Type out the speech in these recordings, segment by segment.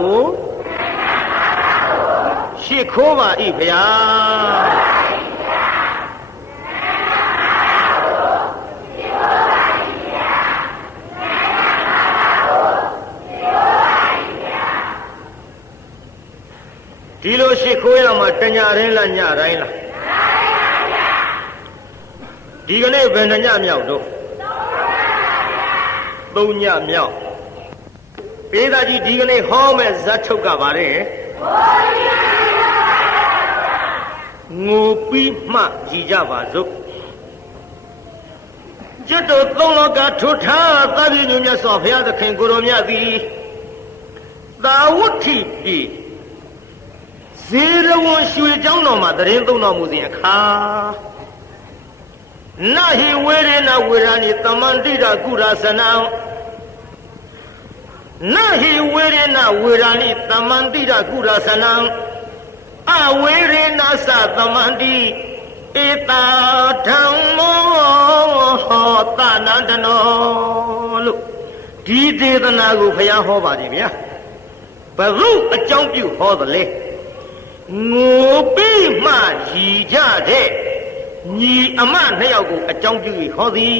ကိုရှေ့ခိုးပါ၏ဗျာဒီလိုရှေ့ခိုးရမှာတညတိုင်းလားညတိုင်းလားဒီကနေ့ဘယ်နှညမြောက်တော့သုံးညမြောက်ပေးသားကြီးဒီကနေ့ဟောမဲ့ဇတ်ထုတ်ကပါလေငိုပြီးမှကြည်ကြပါစို့ကျွတ်တော်သုံးလောကထွထားသဗ္ဗညုမြတ်စွာဘုရားသခင်ကိုရောမြတ်သည်သာဝတ္ထိပြီဇေရဝံရွှေကျောင်းတော်မှာတရင်သုံးတော်မူစဉ်အခါနဟိဝေရေနဝေရာနိတမန္တိတာကုရာစနံနဟိဝေရေနဝေရာနိတမန္တိတာကုရာစနံအဝေရေနသသမန္တိဧတာဓမ္မောဟောတနန္တနောလို့ဒီဒေသနာကိုဘုရားဟောပါတယ်ဗျာဘုရုအကြောင်းပြုဟောတယ်လေငိုပြီးမှရည်ကြတဲ့ညီအမနှစ်ယောက်ကိုအကြောင်းပြုပြီးဟောသည်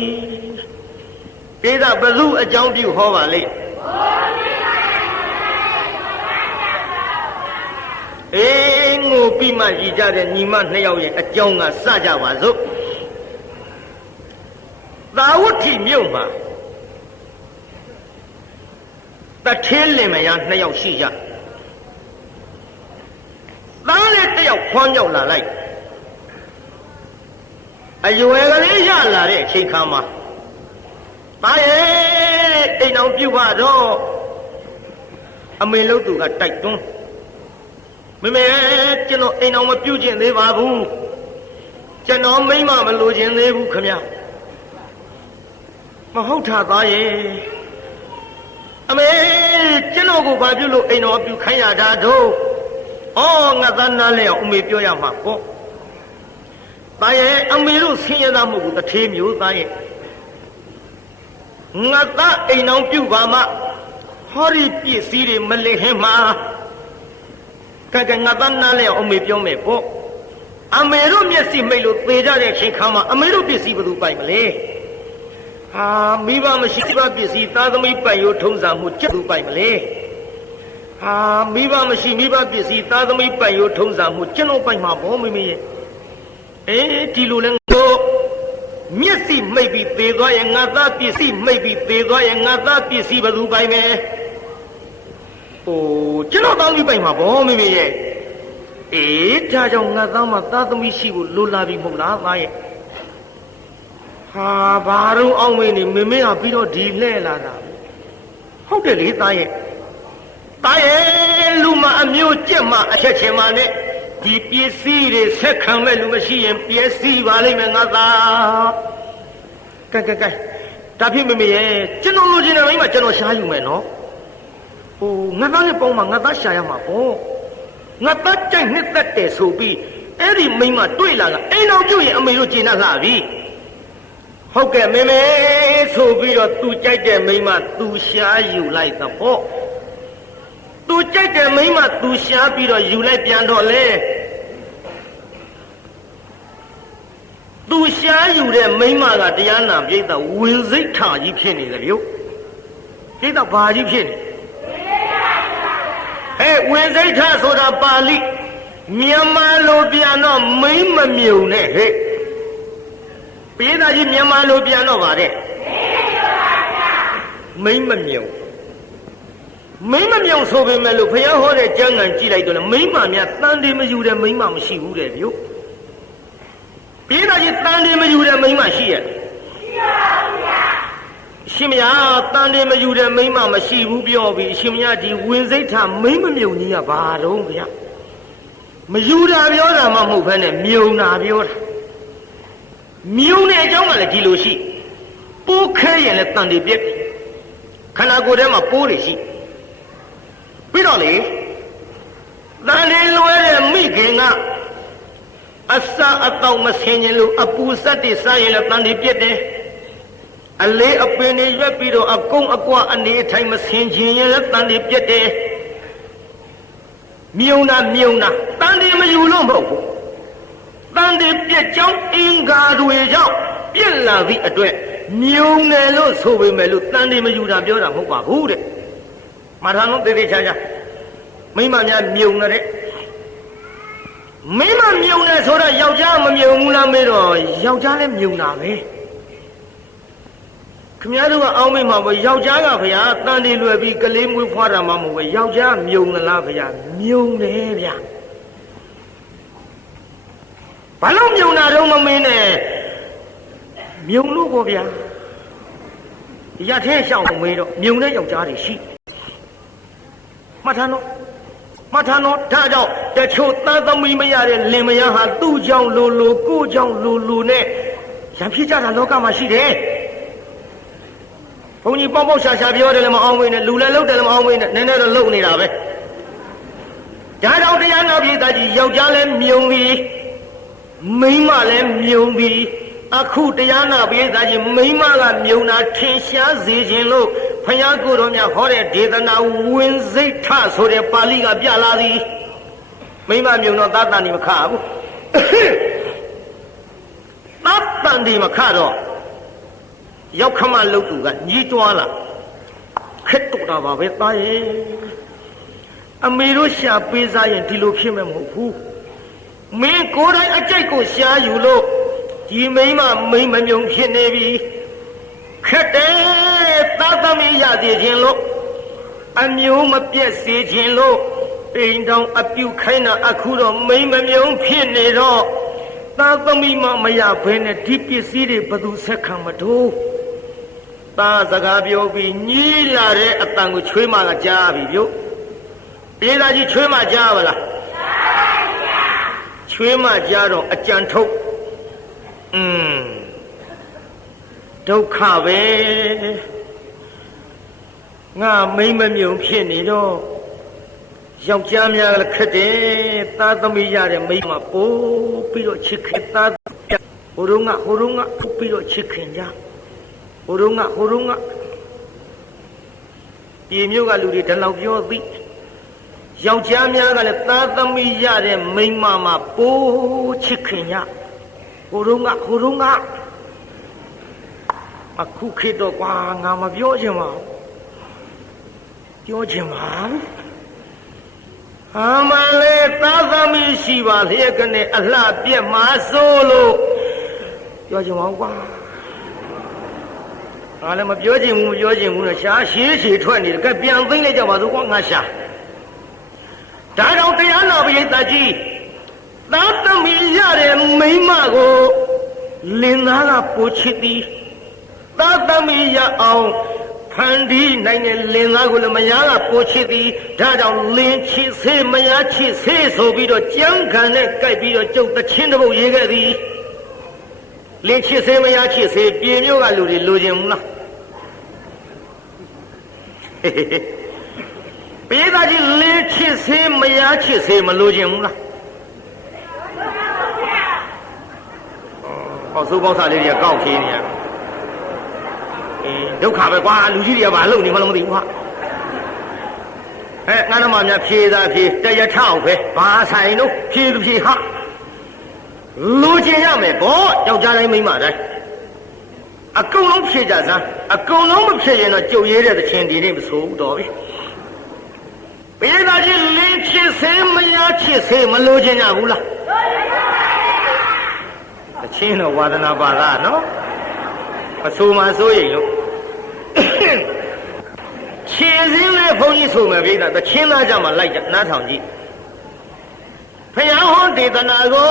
ဒေသဘလူအကြောင်းပြုဟောပါလေအေးငိုပြီးမှရည်ကြတဲ့ညီမနှစ်ယောက်ရဲ့အကြောင်းကစကြပါစို့သာဝတ္ထိမြို့မှာတထေးလင်မယားနှစ်ယောက်ရှိကြသားလေးတစ်ယောက်ခွမ်းမြောက်လာလိုက်အရွယ်ကလေးရလာတဲ့အချိန်ခါမှာသားရဲ့အိမ်အောင်ပြုတ်ပါတော့အမေလို့သူကတိုက်တွန်းမမေကျွန်တော်အိမ်အောင်မပြုတ်ကျင်သေးပါဘူးကျွန်တော်မိမမလိုချင်သေးဘူးခမမဟုတ်တာသားရဲ့အမေကျွန်တော်ကိုဘာပြုလို့အိမ်တော်ပြုတ်ခိုင်းရတာတော့ဩငါသားနားလဲအောင်အမေပြောရမှာပေါ့သားရဲ့အမေတို့ဆင်းရဲသားမဟုတ်ဘူးတထေးမျိုးသားရဲ့ငါသားအိမ်အောင်ပြုတ်ပါမှဟောဒီပစ္စည်းတွေမလစ်ဟင်းမှာကဲငါသားနားလဲအောင်အမေပြောမယ်ပေါ့အမေတို့မျက်စိမိတ်လို့သေကြတဲ့အချိန်ခါမှာအမေတို့ပစ္စည်းဘယ်သူပိုင်မလဲဟာမိဘမရှိဘပစ္စည်းသားသမီးပိုင်ရိုးထုံးစံမှုကျက်သူပိုင်မလဲဟာမိဘမရှိမိဘပစ္စည်းသားသမီးပိုင်ရိုးထုံးစံမှုကျွန်တော်ပိုင်မှာပေါ့မိမိရဲ့အေးဒီလိုလဲတို့မျက်စိမိတ်ပြီးသေသွားရင်ငါသားပစ္စည်းမိတ်ပြီးသေသွားရင်ငါသားပစ္စည်းဘယ်သူပိုင်မယ်ဟိုကျွန်တော်သားသမီးပိုင်မှာပေါ့မိမိရဲ့အေးဒါကြောင့်ငါသားမှာသားသမီးရှိဖို့လိုလာပြီမဟုတ်လားသားရဲ့ဟာဘာတော့အောင်မင်းနေမမေကပြီးတော့ဒီလှဲ့လာတာဟုတ်တယ်လေသားရဲ့သားရဲ့လူမအမျိုးကြက်မအချက်ချင်းမနဲ့ဒီပစ္စည်းတွေဆက်ခံမဲ့လူမရှိရင်ပျက်စီးပါလိမ့်မယ်ငါသားကဲဒါဖြစ်မမေရဲ့ကျွန်တော်လိုချင်တဲ့မိမကျွန်တော်ရှားယူမယ်နော်ဟိုငါသားရဲ့ပေါင်းမှာငါသားရှာရမှာပေါ့ငါသားကြိုက်နှစ်သက်တယ်ဆိုပြီးအဲ့ဒီမိမတွေ့လာကအိမ်တော်ပြုတ်ရင်အမေတို့ကျေနပ်လာပြီဟုတ်ကဲ့မေမေဆိုပြီးတော့သူကြိုက်တဲ့မိမသူရှားယူလိုက်သဘောသူကြိုက်တဲ့မိမသူရှားပြီးတော့ယူလိုက်ပြန်တော့လေသူရှားယူတဲ့မိမကတရားနာပြိဿဝင်စိတ်ထားကြီးဖြစ်နေတယ်ဗျပြိဿဘာကြီးဖြစ်နေဟဲ့ဝင်စိတ်ထားဆိုတာပါဠိမြန်မာလိုပြန်တော့မိမ့်မမြုံနဲ့ဟဲ့ပြိဿကြီးမြန်မာလိုပြန်တော့ပါတဲ့မိမ့်မမြုံမိမမြုံဆိုပေမဲ့လို့ဘုရားဟောတဲ့ကျမ်းဂန်ကြည့်လိုက်တော့လေမိမများတန်တယ်မယူတဲ့မိမမရှိဘူးတဲ့ဗျို့ပြေးတာကြီးတန်တယ်မယူတဲ့မိမရှိရဲ့ရှင်မယားတန်တယ်မယူတဲ့မိမမရှိဘူးပြောပြီးရှင်မယားဒီဝင်စိတ်ထားမိမမြုံကြီးကဘာတော့ဗျာမယူတာပြောတာမှမဟုတ်ဘဲနဲ့မြုံတာပြောတာမြုံတဲ့အကြောင်းကလည်းဒီလိုရှိပိုးခဲရင်လည်းတန်တယ်ပြက်ခန္ဓာကိုယ်ထဲမှာပိုးတွေရှိပြီးတော့လေတန်တယ်လွဲတဲ့မိခင်ကအစာအတော့မဆင်ရင်လို့အပူစက်တွေစားရင်လည်းတန်တယ်ပြက်တယ်အလေးအပင်တွေရွက်ပြီးတော့အကုန်းအကွာအနေထိုင်မဆင်ခြင်းရင်လည်းတန်တယ်ပြက်တယ် မြုံတာတန်တယ်မယူလို့မဟုတ်ဘူးတန်တယ်ပြက်ကြောင်းအင်္ဂါတွေကြောင့်ပြက်လာသည့်အတွက်မြုံတယ်လို့ဆိုပေမဲ့လို့တန်တယ်မယူတာပြောတာမဟုတ်ပါဘူးတဲ့မာထာလုံးတေးသေးချာချာမိမများမြုံတဲ့မိမမြုံတယ်ဆိုတော့ယောက်ျားမမြုံဘူးလားမေးတော့ယောက်ျားလည်းမြုံတာပဲခင်ဗျားတို့ကအောင်းမိမှာပေါ့ယောက်ျားကဗျာတန်တယ်လွယ်ပြီးကလေးမွေးဖွားတာမှမဟုတ်ဘူးယောက်ျားမြုံလားဗျာမြုံတယ်ဗျာဘာလို့မြုံတာတော့မမင်းနဲ့မြုံလို့ပေါ့ဗျာရထဲရှောင်းမေးတော့မြုံတဲ့ယောက်ျားတွေရှိမှတ်ထားနော်ဒါကြောင့်တချို့သားသမီးမရတဲ့လင်မယားဟာသူ့ကြောင့်လိုကို့ကြောင့်လိုနဲ့ရံဖြစ်ကြတာလောကမှာရှိတယ်ဘုန်းကြီးပေါက်ရှာပြောတယ်လည်းမအောင်မင်းနဲ့လူလည်းလှုပ်တယ်လည်းမအောင်မင်းနဲ့နည်းနည်းတော့လှုပ်နေတာပဲဒါကြောင့်တရားနာပြည်သားကြီးယောက်ျားလည်းမြုံပြီမိန်းမလည်းမြုံပြီအခုတရားနာပြည်သားကြီးမိန်းမကမြုံတာထင်ရှားစေခြင်းလို့ဖယားကိုယ်တော်များဟောတဲ့ဒေသနာဝင်စိတ်ထဆိုတဲ့ပါဠိကပြလာသည်မိမမြုံတော့သတ္တန်ဒီမခဘူးသတ္တန်ဒီမခတော့ရောက်ခမလုတ်သူကညီးတွားလာခက်တော့တာပါပဲသားရဲ့အမေတို့ရှာပေးစားရင်ဒီလိုဖြစ်မှာမဟုတ်ဘူးမင်းကိုယ်တိုင်အကြိုက်ကိုရှားယူလို့ဒီမိမမြုံဖြစ်နေပြီခက်တယ်သာသမီရစေခြင်းလို့အမျိုးမပြည့်စေခြင်းလို့အိမ်တောင်အပြုခိုင်းတာအခုတော့မိမမြုံဖြစ်နေတော့သာသမီမရဘဲနဲ့ဒီပစ္စည်းတွေဘယ်သူဆက်ခံမတို့သားစကားပြောပြီးညီးလာတဲ့အတန်ကိုချွေးမကကြားပြီပြုတ်ပြေးသားကြီးချွေးမကြားပါလားချွေးမကြားတော့အကြံထုတ်ဒုက္ခပဲငါမိမမြုံဖြစ်နေတော့ယောက်ျားများလည်းခက်တယ်သားသမီးရတဲ့မိမပို့ပြီးတော့ချစ်ခင်သားဟိုတုန်းကပို့ပြီးတော့ချစ်ခင်ကြဟိုတုန်းကပြည်မျိုးကလူတွေဒီလောက်ပြောသိယောက်ျားများကလည်းသားသမီးရတဲ့မိမမှာပို့ချစ်ခင်ကြဟိုတုန်းကအခုခေတ်တော့ကွာငါမပြောချင်ပါဘူးပြောချင်ပါဘူးအမလေးသားသမီးရှိပါလျက်ကနေအလှပြက်မှာစိုးလို့ပြောချင်ပါဘူးကွာငါလည်းမပြောချင်ဘူးနဲ့ရှားရှည်ထွက်နေတယ်ကဲပြန်သိမ့်လိုက်ကြပါစို့ကွာငါရှာဒါကြောင့်တရားနာပရိသတ်ကြီးသားသမီးရတဲ့မိန်းမကိုလင်သားကပိုချစ်သည်သားသမီးရအောင်ဖန်တီးနိုင်တဲ့လင်သားကိုလည်းမယားကပိုချစ်သည်ဒါကြောင့်လင်ချစ်စေမယားချစ်စေဆိုပြီးတော့ကြမ်းခံနဲ့ကြိုက်ပြီးတော့ကျုပ်တချင်းတစ်ပုဒ်ရေးခဲ့သည်လင်ချစ်စေမယားချစ်စေပြည်မျိုးကလူတွေလိုချင်ဘူးလားပြေးသားကြီးလင်ချစ်စေမယားချစ်စေမလိုချင်ဘူးလားဟောစိုးပေါင်းစားလေးတွေကကောက်ခင်းနေရဒုက္ခပဲကွာလူကြီးတွေကဘာလုပ်နေမှလည်းမသိဘူးဟာငါတို့မှများဖြေတာဖြေတရထောက်ပဲဘာဆိုင်လို့ဖြေဟာလူကျင်ရမယ်ဗောယောက်ျားတိုင်းမိန်းမတိုင်းအကုန်လုံးဖြေကြစမ်းအကုန်လုံးမဖြေရင်တော့ကြုတ်ရဲတဲ့သချင်းဒီနေ့မဆိုဘူးတော်ပြီပြေးသားချင်းလင်းချစ်စေမယားချစ်စေမလိုချင်ကြဘူးလားသချင်းတော့ဝါဒနာပါလားနော်အဆိုမှဆိုရင်လို့ခြေစင်းလေးဘုန်းကြီးဆိုမယ်ဗျာတချင်းသားကြမှာလိုက်ကြနားထောင်ကြည့်ဖယားဟောဒေသနာကို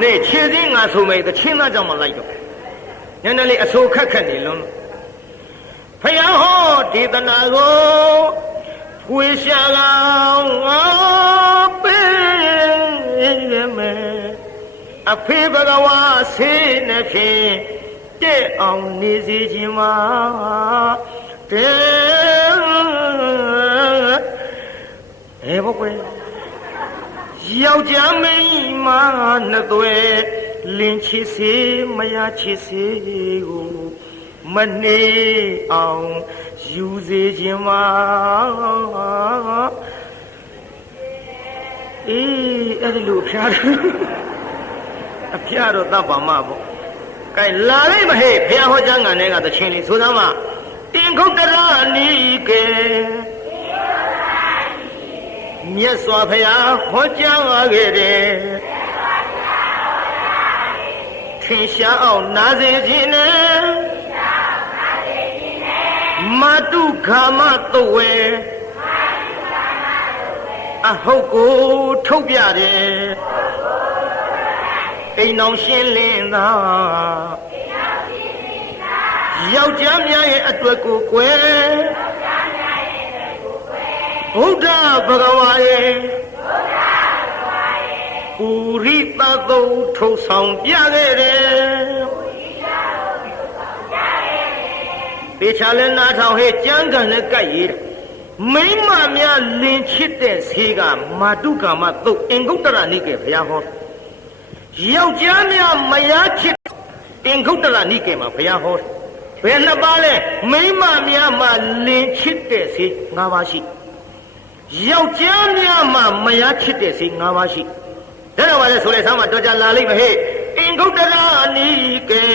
နေခြေစင်းငါဆိုမယ်တချင်းသားကြမှာလိုက်တော့ညနေလေးအဆိုခက်နေလုံးဖယားဟောဒေသနာကိုဖွေရှာလောင်းငါပေးရမယ်အဖေဘဂဝါဆေးနှဖြင့်တဲ့အောင်နေစေခြင်းမှာတဲ့ဘုကွယ်ယောက်ျားမင်းမနှစ်သွဲလင်းချစ်စေမယားချစ်စေကို မနေအောင်ယူစေခြင်းမှာအေးအဲ့ဒီလိုဖျားတယ်အဖျားတော့တတ်ပါမှာပေါ့ကဲလာလိုက်မဟဲ့ဘုရားဟောကြားငံတဲ့ကသချင်းလေးဆိုသားမှာတင်ခုတ်တရနီကေမြတ်စွာဘုရားဟောကြားခဲ့တယ်ထင်ရှားအောင်နာစေခြင်းနဲ့မတုခာမတုဝေအဟုတ်ကိုထုတ်ပြတယ်အိမ်အောင်ရှင်းလင်းသာယောက်ျားများရဲ့အတွက်ကိုကွယ်ဘုရားဘဂဝါရဲ့ပုရိသသုထုတ်ဆောင်ပြခဲ့တယ်ပေချာလဲနားထောင်ဟဲ့ကြမ်းကန်နဲ့ကြိုက်ရည်မိမများလင်ချစ်တဲ့ဆေးကမာတုကာမသုတ်အင်္ဂုတ္တရနိကေဘုရားဟောယောက်ျားများမယားချစ်အင်္ဂုတ္တရနိကေမှာဘုရားဟောဘယ်နှစ်ပါးလဲမိမများမှလင်ချစ်တဲ့ဆေး၅ပါးရှိယောက်ျားများမှမယားချစ်တဲ့ဆေး၅ပါးရှိဒါတော့ပါလေဆိုလေဆမ်းမှာတော့ကြလာလိမ့်မယ်ဟဲ့အင်္ဂုတ္တရနိကေ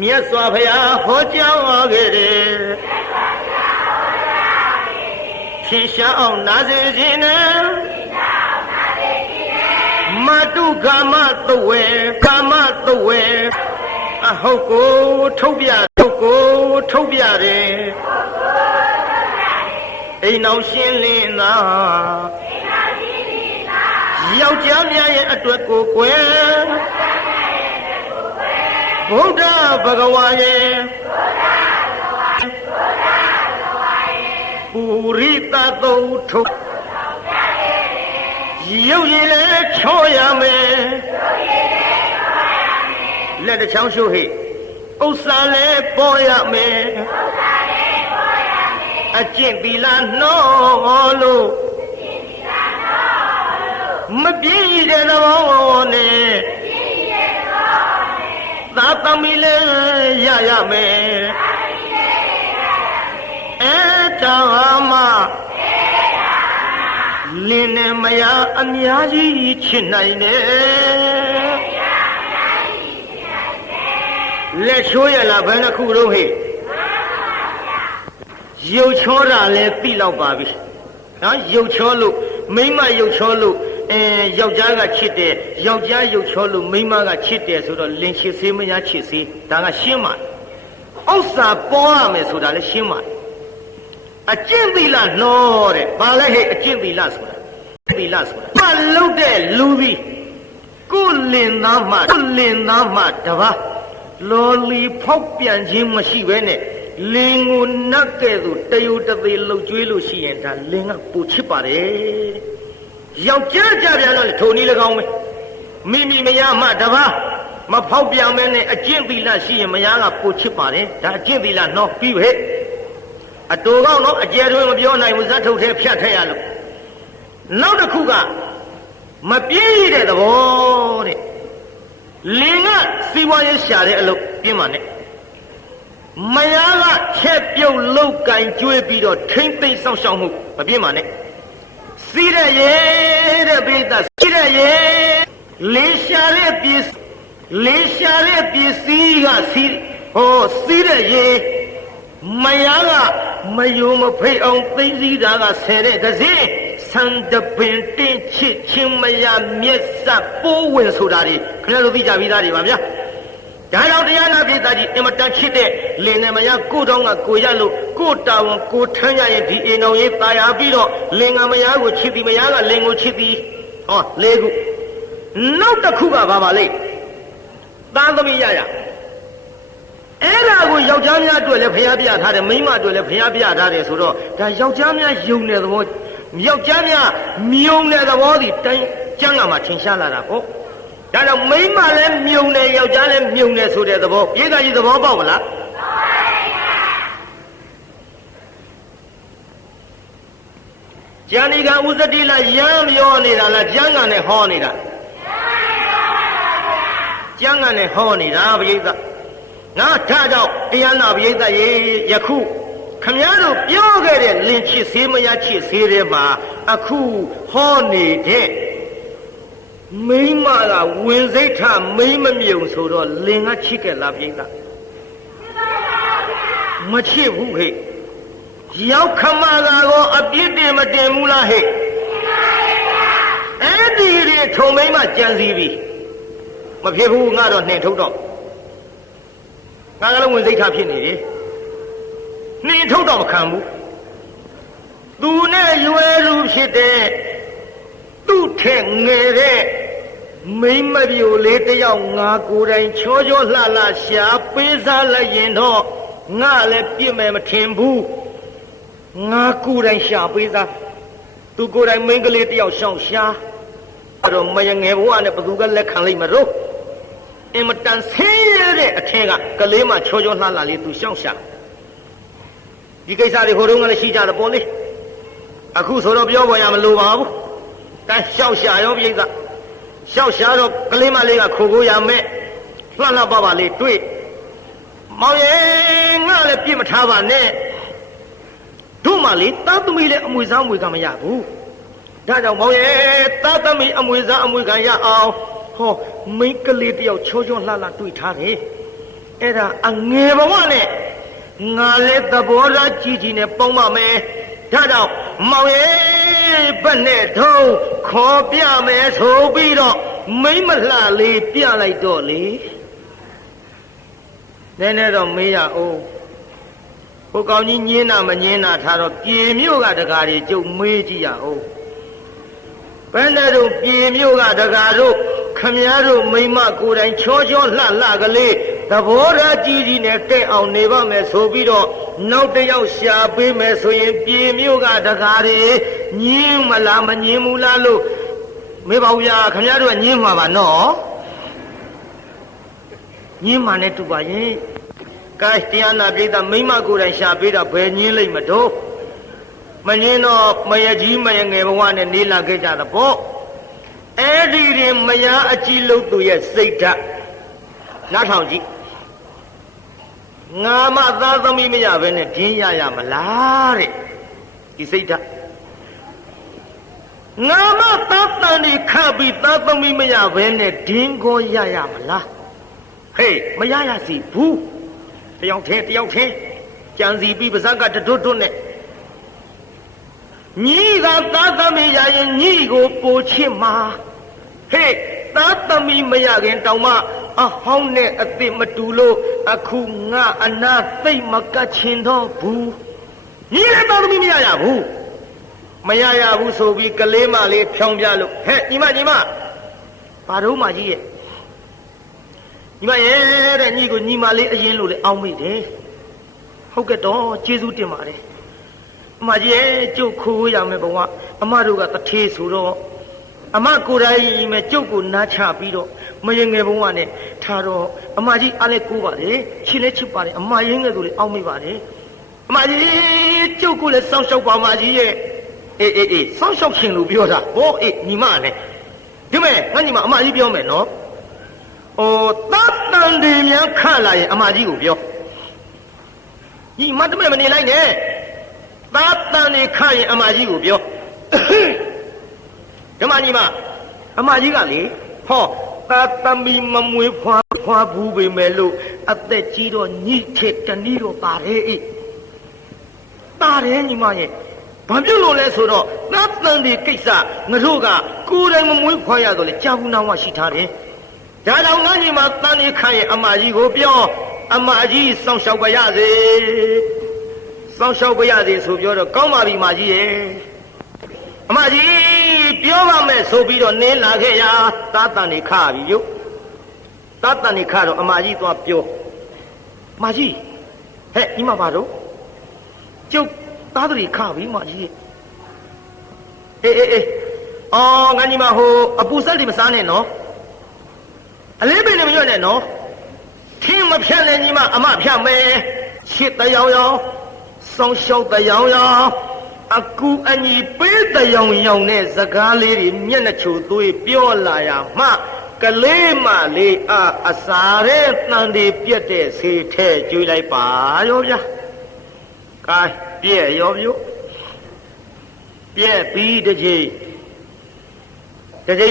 မြတ်စွာဘုရားဟောကြားခဲ့တယ်ထင်ရှားအောင်နာစေခြင်းနဲ့မတုကာမတုဝေကာမတုဝေအဟုတ်ကိုထုတ်ပြတယ်အိမ်အောင်ရှင်းလင်းသာယောက်ျားများရဲ့အတွက်ကိုကွယ်ဘုရားဘဂဝါရဲ့ပုရိသသုထုတ်ရုပ်ရည်လည်းချောရမယ်လက်တစ်ချောင်းရှုဟိဥစ္စာလည်းပေါ်ရမယ်အကျင့်သီလနှောလို့မပြည့်တဲ့သဘောနဲ့သာသမီလည်းရရမယ်အဲ့ဒါမှလင်းနဲ့မယားအများကြီးချစ်နိုင်တယ်လက်ချိုးရလားဘယ်နှခုတော့ဟဲ့ရုပ်ချောတာလဲသိတော့ပါပြီနော်ရုပ်ချောလို့မိန်းမရုပ်ချောလို့ယောက်ျားကချစ်တယ်ယောက်ျားရုပ်ချောလို့မိန်းမကချစ်တယ်ဆိုတော့လင်ချစ်စေးမယားချစ်စေးဒါကရှင်းပါတယ်ဥစ္စာပေါ်ရမယ်ဆိုတာလည်းရှင်းပါတယ်အကျင့်သီလနှောတဲ့ဘာလဲဟဲ့အကျင့်သီလဆိုတာမလုတ်တဲ့လူပြီးကိုလင်သားမှတပါးလော်လီဖောက်ပြန်ခြင်းမရှိဘဲနဲ့လင်ကိုနတ်ကဲ့သို့တယုတသေးလှုပ်ကြွေးလို့ရှိရင်ဒါလင်ကပူချစ်ပါတယ်ယောက်ျားကြပြန်တော့ထုံနည်း၎င်းပဲမိမယားမှတပါးမဖောက်ပြန်မဲနဲ့အကျင့်သီလရှိရင်မယားကပူချစ်ပါတယ်ဒါအကျင့်သီလနှောပြီးပဲအတူကောင်းတော့အကျယ်တွင်မပြောနိုင်ဘူးဇတ်ထုတ်ထဲဖြတ်ထည့်ရလို့နောက်တစ်ခုကမပြည့်တဲ့သဘောတဲ့လင်ကစီးပွားရေးရှာတဲ့အလုပ်ပြင်းပါနဲ့မယားကချက်ပြုတ်လုတ်ကင်ကျွေးပြီးတော့ထိမ့်သိမ့်ဆောင်ရှောက်မှုမပြင်းပါနဲ့စီးတဲ့ရေတဲ့ပိဿစီးတဲ့ရေလင်ရှာတဲ့ပစ္စည်းကစီးတဲ့ရေမယားကမယုံမဖိတ်အောင်သိသိတာကဆယ်တဲ့ကစင်းဆန်တပင်တင်းချစ်ချင်းမယားမျက်စပ်ပိုးဝင်ဆိုတာတွေခင်ဗျားတို့သိကြပြီးသားတွေပါဗျာဒါကြောင့်တရားနာပိသကြီးအင်မတန်ချစ်တဲ့လင်နဲ့မယားကိုတောင်းကကိုရလို့ကိုတာဝန်ကိုထမ်းရရင်ဒီအိမ်တော်ရေးตายပြီးတော့လင်ကမယားကိုချစ်သည်မယားကလင်ကိုချစ်သည်လေးခုနောက်တစ်ခုကဘာပါလဲသားသမီးရအဲ့ဒါကိုယောက်ျားများအတွက်လည်းဖျားပြထားတယ်မိန်းမအတွက်လည်းဖျားပြထားတယ်ဆိုတော့ဒါယောက်ျားများယုံတဲ့သဘောယောက်ျားများမြုံတဲ့သဘောဒီတိုင်းကျမ်းဂန်မှာထင်ရှားလာတာပေါ့ဒါကြောင့်မိန်းမလည်းမြုံတယ်ယောက်ျားလည်းမြုံတယ်ဆိုတဲ့သဘောပြေးသားကြီးသဘောပေါက်မလားကျန်ဒီကဥစ္စတိလရမ်းပြောနေတာလားကျမ်းဂန်နဲ့ဟောနေတာ ကျမ်းဂန်နဲ့ဟောနေတာပရိသတ်ငါထားကြောင့်တရားနာပရိသတ်ရေယခုခမည်းတော်ပြောခဲ့တဲ့လင်ချစ်သေးမရချစ်သေးတဲ့မှာအခုဟောနေတဲ့မိမကဝင်စိတ်ထမိမမြုံဆိုတော့လင်ကချစ်ခဲ့လားပရိသတ်မချစ်ဘူးဟဲ့ရောက်ခမကတော့အပြစ်တင်မတင်ဘူးလားဟဲ့အဲ့ဒီတွေထုံမိမကြံစီပြီမဖြစ်ဘူးငါတော့နှင်ထုတ်တော့ငါကလည်းဝင်စိတ်ထားဖြစ်နေတယ်နှင်ထုတ်တော့မခံဘူးသူနဲ့ရွယ်လူဖြစ်တဲ့သူ့ထက်ငယ်တဲ့မိမပြိုလေးတယောက်ငါကိုယ်တိုင်ချောချောလှလှရှာပေးစားလိုက်ရင်တော့ငါလည်းပြစ်မယ်မထင်ဘူးငါကိုယ်တိုင်ရှာပေးစားသူကိုယ်တိုင်မိန်းကလေးတယောက်ရှောင်ရှာအဲ့တော့မယငယ်ဘဝနဲ့ဘသူကလက်ခံလိုက်မလို့အင်မတန်ဆင်းရဲတဲ့အထက်ကကလေးမှချောချောလှလှလေးသူရှောင်ရှာဒီကိစ္စတွေဟိုတုန်းကလည်းရှိကြတယ်ပေါ့လေအခုဆိုတော့ပြောပေါ်ရမလိုပါဘူးတန်းရှောင်ရှာရောပြိဿရှောက်ရှာတော့ကလေးမလေးကခိုရမဲ့လှလှပပလေးတွေ့မောင်ရဲ့ငါလည်းပြစ်မထားပါနဲ့တို့မှလေသားသမီးလည်းအမွေစားအမွေခံမရဘူးဒါကြောင့်မောင်ရဲ့သားသမီးအမွေစားအမွေခံရအောင်ဟောမိန်းကလေးတယောက်ချောချောလှလှတွေ့ထားတယ်အဲ့ဒါအငယ်ဘဝနဲ့ငါလည်းသဘောထားကြီးကြီးနဲ့ပေါင်းပါမယ်ဒါကြောင့်မောင်ရဲ့ဘက်နဲ့ထုံးခေါ်ပြမယ်ဆိုပြီးတော့မိမလှလေးပြလိုက်တော့လေနည်းနည်းတော့မေးရအောင်ဟိုကောင်ကြီးညင်းတာမညင်းတာထားတော့ပြေမြို့ကတကားတွေကျုပ်မေးကြည့်ရအောင်ဘယ်နဲ့တော့ပြေမြို့ကတကားတို့ခမည်းတော်မိမကိုယ်တိုင်ချောချောလှလှကလေးသဘောထားကြီးကြီးနဲ့တဲ့အောင်နေပါမယ်ဆိုပြီးတော့နောက်တစ်ယောက်ရှာပေးမယ်ဆိုရင်ပြေမြို့ကတကားတွေညင်းမလားမညင်းဘူးလားလို့မေးပါဦးရခမည်းတော်ကညင်းမှာပါနော်ညင်းမှာနဲ့တူပါရင်ကဲတရားနာပြည်သားမိမကိုယ်တိုင်ရှာပေးတာဘယ်ညင်းလိုက်မတော့မညင်းတော့မယကြီးမယငယ်ဘဝနဲ့နေလာခဲ့ကြတာပေါ့အဲ့ဒီရင်မယားအကြီးလို့သူရဲ့စိတ်ဓာတ်နားထောင်ကြည့်ငါမသားသမီးမရဘဲနဲ့ဒင်းရမလားတဲ့ဒီစိတ်ဓာတ်ငါမသားတန်ဒီခပြီးသားသမီးမရဘဲနဲ့ဒင်းကိုရမလားဟေးမရစီဘူးတယောက်ထဲကြံစီပြီးပါဇက်ကတွတ်နဲ့ညီကသားသမီးရရင်ညီကိုပိုချစ်မှာဟေးသားသမီးမရခင်တောင်မှအဟောင်းနဲ့အစ်စ်မတူလို့အခုငါအနာသိမ့်မကတ်ချင်တော့ဘူးညီလည်းသားသမီးမရဘူးမရဘူးဆိုပြီးကလေးမလေးဖြောင်းပြလို့ဟဲ့ညီမဘာတော့မှကြီးရဲ့ညီမရဲ့တဲ့ညီကိုညီမလေးအရင်လို့လေအောင်းမိတယ်ဟုတ်ကဲ့တော့ကျေးဇူးတင်ပါတယ်အမကြီးရဲ့ကျုပ်ခိုးရမယ်ဘဝအမတို့ကတထေးဆိုတော့အမကိုယ်တိုင်မဲ့ကျုပ်ကိုနားချပြီးတော့မရင်ငယ်ဘဝနဲ့ထားတော့အမကြီးအားလည်းကိုးပါတယ်ချစ်လည်းချစ်ပါတယ်အမရင်ငယ်ဆိုလေအောင်းမိပါတယ်အမကြီးကျုပ်ကိုလည်းစောင့်ရှောက်ပါမကြီးရဲ့အေးစောင့်ရှောက်ခင်လို့ပြောတာဟောအေးညီမလည်းဒီမဲ့ငါညီမအမကြီးပြောမယ်နော်သတ်တန်တွေများခလာရင်အမကြီးကိုပြောညီမတမဲမနေလိုက်နဲ့သတ်တန်တွေခရင်အမကြီးကိုပြောဓမ္မညီမအမကြီးကလေဟောသာသမီမမွေးဖွားဘူးပေမဲ့လို့အသက်ကြီးတော့ညိထက်တနည်းတော့ပါတယ်အေးပါတယ်ညီမရဲ့ဘာဖြစ်လို့လဲဆိုတော့သတ်တန်တွေကိစ္စငါတို့ကကိုယ်တိုင်မမွေးဖွားရတော့လေကြာဘူးနာဝရှိထားတယ်ဒါကြောင့်ငါညီမတန်နေခိုင်းရင်အမကြီးကိုပြောအမကြီးစောင့်ရှောက်ပါရစေစောင့်ရှောက်ပါရစေဆိုပြောတော့ကောင်းပါပြီမကြီးရဲ့အမကြီးပြောပါမယ်ဆိုပြီးတော့နင်းလာခဲ့ရာသာတန်နေခါပြီယုတ်သာတန်နေခါတော့အမကြီးသွားပြောအမကြီးဟဲ့ညီမပါတော့ကျုပ်သားတွေခါပြီမကြီးအေးအော်ငါညီမဟိုအပူဆက်တွေမစားနဲ့နော်အလေးပင်လည်းမရွက်နဲ့နော်ထင်းမဖြတ်လည်းညီမအမဖြတ်မယ်ချစ်တရားရောစောင်းရှောက်တရားရောအကူအညီပေးတရားရောနဲ့စကားလေးတွေမျက်နှာချိုသွေးပြောလာရမှ ကလေးမလေးအစာတဲ့တန်ဒီပြက်တဲ့ဆေးထဲကျွေးလိုက်ပါရောဗျာကဲပြည့်ရောဗျပြည့်ပြီးတစ်ချိန်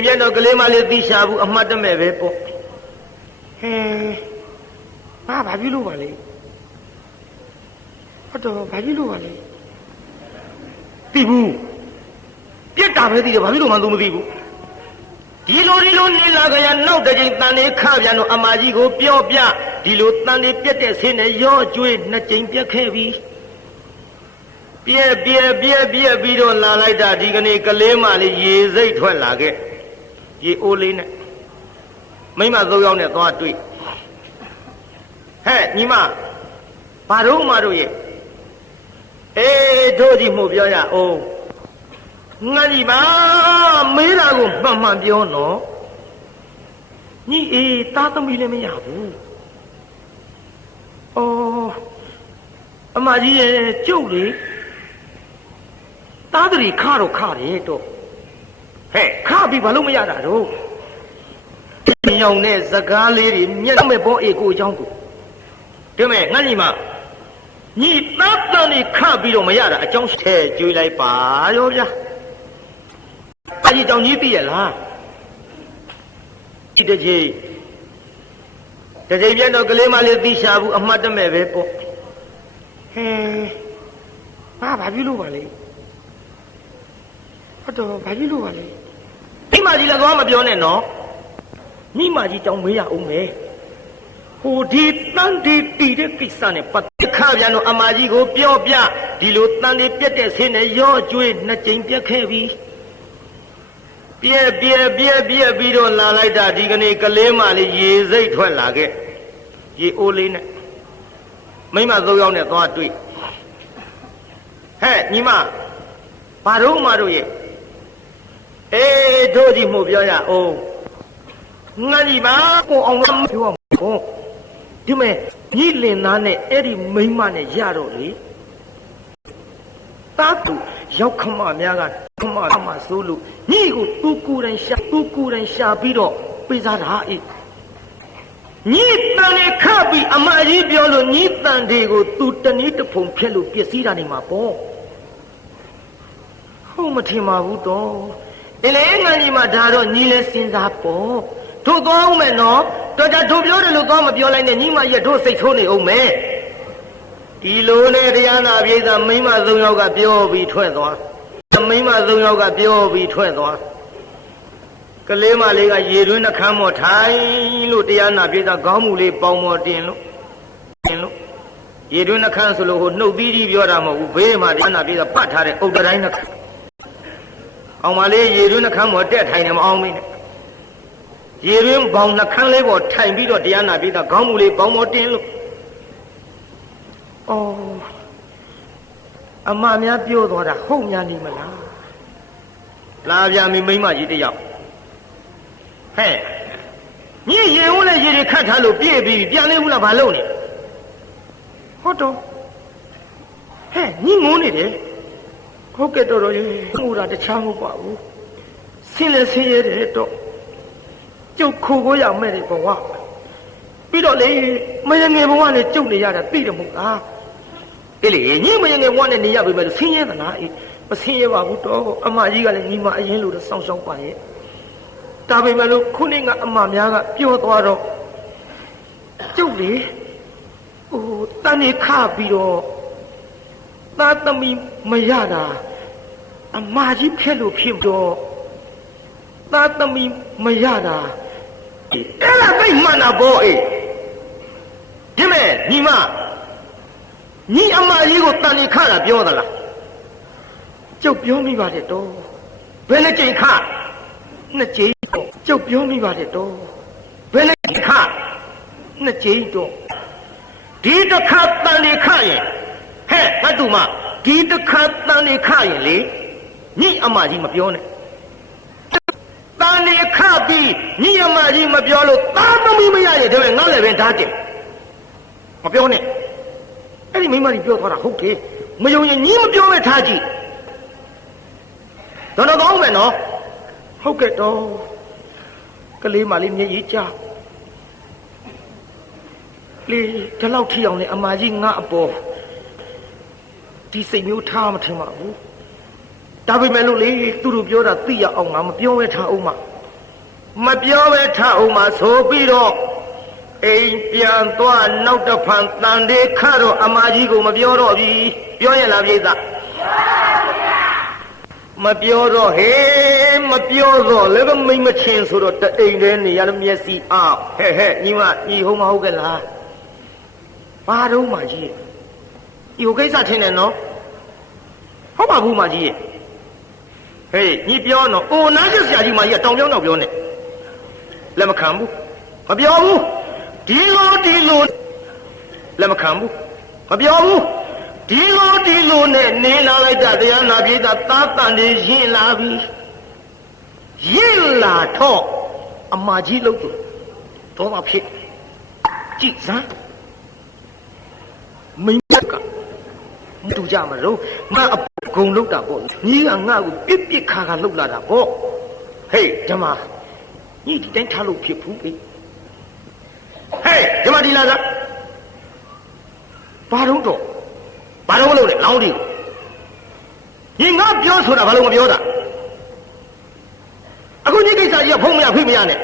ပြန်တော့ကလေးမလေးသိရှာဘူးအမှတ်တမဲ့ပဲပေါ့ဟဲဘာပြုလို့ပါလဲဟုတ်တော့ဘာပြုလို့ပါလဲသိဘူးပြက်တာပဲသိတယ်ဘာပြုလို့မှသူမသိဘူးဒီလိုနေလာကြရနောက်တစ်ချိန်တန်လေးခပြန်တော့အမကြီးကိုပြောပြဒီလိုတန်လေးပြက်တဲ့ဆင်းနဲ့ရောကျွေးနှစ်ကြိမ်ပြက်ခဲ့ပြီပြက်ပြီးတော့လာလိုက်တာဒီကနေ့ကလေးမလေးရေစိတ်ထွက်လာခဲ့ရေအိုးလေးနဲ့မိမ၃ယောက်နဲ့သွားတွေ့ဟဲ့ညီမဘာတော့မတို့ရဲ့တို့ကြီးမှုပြောရအောင်ငါကြီးပါမေးတာကိုမှန်ပြောနော်ညီသားသမီးလည်းမရဘူးအမကြီးရဲ့ကျုပ်လေသားတရီခါတော့ခတယ်တော့ဟဲ့ခပြီးဘာလို့မရတာတော့ညောင်တဲ့စကားလေးတွေမျက်မဲ့ဘောကိုအကြောင်းကိုဒီမဲ့ငါညီမညီသားတန်လေးခပြီးတော့မရတာအကြောင်းထဲကျွေးလိုက်ပါရောဗျာအကြီးတောင်ကြီးပြည့်ရလားဒီတစ်ချိန်ပြန်တော့ကလေးမလေးသိရှာဘူးအမှတ်တမဲ့ပဲပေါ့ဟဲဘာပြုလို့ပါလဲဟုတ်တော့ဘာပြုလို့ပါလဲမိမကြီးလည်းသွားမပြောနဲ့နော်မိမကြီးတောင်မေးရအောင်မယ်ဟိုဒီတန်ဒီတီတဲ့ကိစ္စနဲ့ပတ်သက်ခပြန်တော့အမကြီးကိုပြောပြဒီလိုတန်ဒီပြက်တဲ့ဆင်းနဲ့ရောကျွေးနှစ်ကြိမ်ပြက်ခဲ့ပြီပြက်ပြီးတော့လာလိုက်တာဒီကနေ့ကလေးမလေးရေစိတ်ထွက်လာခဲ့ရေအိုးလေးနဲ့မိမ၃ယောက်နဲ့သွားတွေ့ဟဲ့ညီမဘာတော့မတို့ရဲ့တို့ကြီးမှုပြောရအောင်ငါကြီးပါကိုအောင်မပြောမှာပေါ့ဒီမဲ့ညီလင်သားနဲ့အဲ့ဒီမိန်းမနဲ့ရတော့လေသားသူရောက်ခမများကခမစိုးလို့ညီကိုသူကိုယ်တိုင်ရှာပြီးတော့ပေးစားတာညီတန်နေခပြီးအမကြီးပြောလို့ညီတန်တွေကိုသူတနည်းတစ်ဖုံဖြက်လို့ပျက်စီးတာနေမှာပေါ့ဟုတ်မထင်ပါဘူးတော့အလေငန်းကြီးမှာဒါတော့ညီလဲစဉ်းစားပေါ့တို့သွားအောင်မယ်နော်တော်ကြတို့ပြောတယ်လို့သွားမပြောလိုက်နဲ့ညီမရဲ့တို့စိတ်ဆိုးနေအောင်မယ်ဒီလိုနဲ့တရားနာပြေသာမိန်းမ၃ယောက်ကပြောပြီးထွက်သွားမိန်းမ၃ယောက်ကပြောပြီးထွက်သွားကလေးမလေးကရေတွင်းနှခမ်းမော်ထိုင်လို့တရားနာပြေသာခေါင်းမူလေးပေါင်မော်တင်လို့ရေတွင်းနှခမ်းဆိုလို့ဟိုနှုတ်သီးကြီးပြောတာမဟုတ်ဘူးဘေးမှာတရားနာပြေသာပတ်ထားတဲ့ဥဒ္ဒတိုင်းနှခမ်းအောင်မလေးရေတွင်းနှခမ်းမော်တက်ထိုင်တယ်မအောင်မင်းနဲ့ရေတွင်းပေါင်နှခမ်းလေးပေါ်ထိုင်ပြီးတော့တရားနာပြေသာခေါင်းမူလေးပေါင်မော်တင်လို့အမများပြောသွားတာဟုတ်များနေမလားလာပြမိမိမကြီးတယောက်ဟဲ့ညီရေဦးနဲ့ရေတွေခတ်ထားလို့ပြည့်ပြီးပြန်လေးဘူးလားဘာလုပ်နေဟုတ်တော့ဟဲ့ညီငုံနေတယ်ဟုတ်ကဲ့တော်တော်ရေငိုတာတခြားမဟုတ်ပါဘူးဆင်းလဲဆင်းရဲတယ်တော့ကျုပ်ခိုကိုရမဲ့တယ်ဘဝပြီးတော့လေမရငယ်ဘဝနဲ့ကျုပ်နေရတာသိတယ်မဟုတ်လားလေညီမရငယ်ဘဝနဲ့နေရပြီမဲ့ဆင်းရဲသလားမဆင်းရဲပါဘူးတော့အမကြီးကလည်းညီမအရင်လို့စောင့်ရှောက်ပါရဲ့ဒါပေမဲ့လို့ခုနေ့ကအမများကပြောသွားတော့ကျုပ်လေတန်နေခပြီးတော့သားသမီးမရတာအမကြီးဖြစ်လို့ဖြစ်တော့သားသမီးမရတာအဲ့ဒါသိမှန်တာပေါ့ဒီမဲ့ညီမညီအမကြီးကိုတန်နေခတာပြောသလားကျုပ်ပြောမိပါတယ်တော့ဘယ်နဲ့ကြိမ်ခနှစ်ကြိမ်တော့ကျုပ်ပြောမိပါတယ်တော့ဘယ်နဲ့ခနှစ်ကြိမ်တော့ဒီတစ်ခါတန်နေခရင်ဟဲ့ဘတ်တူမဒီတစ်ခါတန်နေခရင်လေညီအမကြီးမပြောနဲ့တန်နေခပြီးညီအမကြီးမပြောလို့သားသမီးမရရင်ဒါပဲငါလည်းပဲဓာတ်တယ်မပြောနဲ့အဲ့ဒီမိမကြီးပြောသွားတာဟုတ်တယ်မယုံရင်ညီမပြောမဲ့ထားကြည့်တော့ကောင်းမယ်နော်ဟုတ်ကဲ့တော့ ကလေးမလေးမျက်ရည်ကျလေဒီလောက်ထီအောင်လေအမကြီးငါအပေါ်ဒီစိတ်မျိုးထားမထင်ပါဘူးဒါပေမဲ့လို့လေသူတို့ပြောတာသိရအောင်ငါမပြောဘဲထားအောင်မပြောဘဲထားအောင်ဆိုပြီးတော့အိမ်ပြန်သွားနောက်တစ်ဖန်တန်တေခါတော့အမကြီးကိုမပြောတော့ပြီပြောရင်လားပြိဿမပြောတော့ဟေးမပြောတော့လည်းမိမချင်းဆိုတော့တအိမ်တည်းနေရမျက်စိအောင်ဟဲ့ညီမညီဟုတ်မဟုတ်ကလားဘာတော့မကြီးဒီကိစ္စထင်တယ်နော်ဟုတ်ပါဘူးမကြီးဟေးညီပြောတော့အိုနားကျဆရာကြီးမကြီးကတောင်ပြောင်းတော့ပြောနေလက်မခံဘူးမပြောဘူးဒီလိုလက်မခံဘူးမပြောဘူးဒီလိုနဲ့နေလာလိုက်တာတရားနာပြေးတာသားတန်နေရင်လာပြီရင်လာတော့အမကြီးလို့တော့မဖြစ်ကြည့်စမ်းမင်းကမတူကြမလို့ငါအကုန်လောက်တာပေါ့ညီကငါ့ကိုပြစ်ခါလောက်လာတာပေါ့ဟေးဓမ္မညီဒီတိုင်းထားလို့ဖြစ်ဘူးလေဟေးဓမ္မဒီလာကဘာတော့မလုပ်နဲ့လောင်းဒီညီငါပြောဆိုတာဘာလို့မပြောတာအခုညီကိစ္စကြီးကဖုံးမရဖိမရနဲ့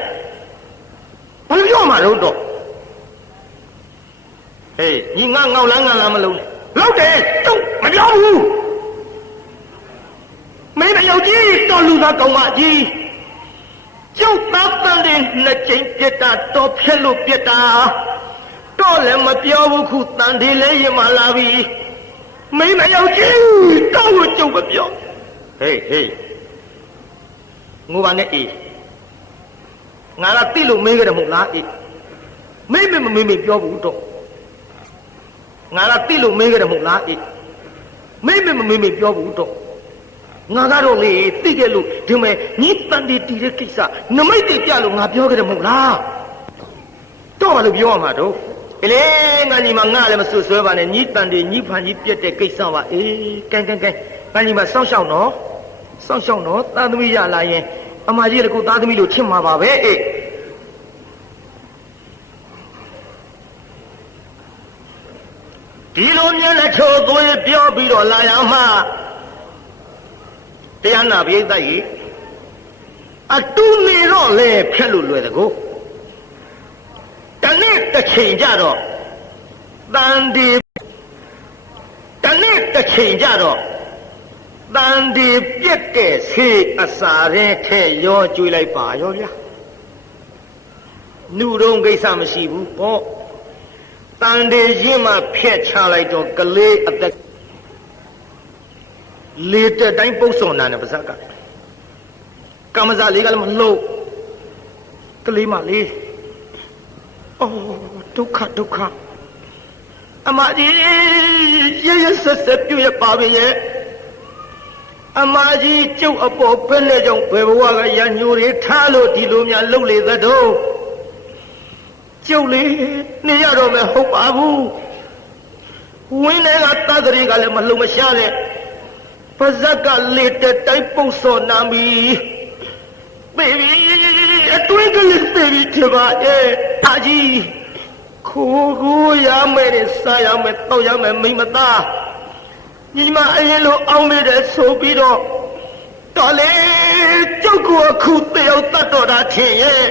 ဘာလို့ပြောမှာတော့ဟေးညီငါငေါလန်းငါလားမလုံးနဲ့လောက်တယ်တုံးမပြောဘူးမင်းမယောက်ကြီးတော်လူသားကောင်းမကြီးကျုပ်သားတန်တဲ့နှစ်ချိန်ပြစ်တာတော်ဖြက်လို့ပြစ်တာတော့လည်းမပြောဘူးခုတန်ဒီလေးရင်မလာပြီမင်းမရောက်ကြီးတော့ကိုကျုပ်မပြောဟေးငိုပါနဲ့အေးငါကတိလို့မေးကြတယ်မဟုတ်လားအေးမေးပြောဘူးတော့ငါကတိလို့မေးကြတယ်မဟုတ်လားအေးမေးပြောဘူးတော့ငါကတော့လေတိခဲ့လို့ဒီမဲ့ညီတန်တီတီတဲ့ကိစ္စနမိတ်တိပြလို့ငါပြောကြတယ်မဟုတ်လားတော့ဘာလို့ပြောရမှာတော့အလေငါညီမငါလည်းမဆွဆွဲပါနဲ့ညီတန်တီညီဖန်ကြီးပြက်တဲ့ကိစ္စပါအေးကိုင်းငါညီမစောင့်ရှောက်နော်သားသမီးရလာရင်အမကြီးလည်းကိုသားသမီးလို့ချစ်မှာပါပဲအေးဒီလိုမျိုးနဲ့ချိုးသွေးပြောပြီးတော့လာရမှာတရားနာပိဋကကြီးအတူနေတော့လေဖြတ်လို့လွယ်တကူတနေ့တစ်ချိန်ကြတော့တန်ဒီတနေ့တစ်ချိန်ကြတော့တန်ဒီပြက်တဲ့ဆေးအစာရဲထဲရောကျွေးလိုက်ပါရောဗျာနှုတုံးကိစ္စမရှိဘူးပေါ့တန်ဒီရင်မှဖျက်ချလိုက်တော့ကလေးအသက်လေတဲ့တိုင်းပုတ်စော်နာနဲ့ပါဇက်ကကမ္မဇာလေးကလည်းမလှုပ်ကလေးမလေးအော်ဒုက္ခအမကြီးရဆက်ပြည့်ရပါပဲရဲ့အမကြီးကျုပ်အပေါ်ပဲနဲ့ကြောင့်ဘယ်ဘဝကရညိုတွေထားလို့ဒီလိုများလှုပ်လေသတော့ကျုပ်လေးနေရတော့မယ်ဟုတ်ပါဘူးဝင်းထဲကသတ္တရီကလည်းမလှုပ်မရှားနဲ့ပါဇက်ကလေတဲ့တိုင်းပုတ်စော်နာမီဘေဘီအတွင်းကလေးဘေဘီတပါအာကြီးခိုးရမယ်စားရမယ်တောက်ရမယ်မိမသားညီမအရင်လိုအောင်နေတယ်ဆိုပြီးတော့တော်လေကျုပ်ကိုအခုတယောက်တတ်တော်တာထင်ရဲ့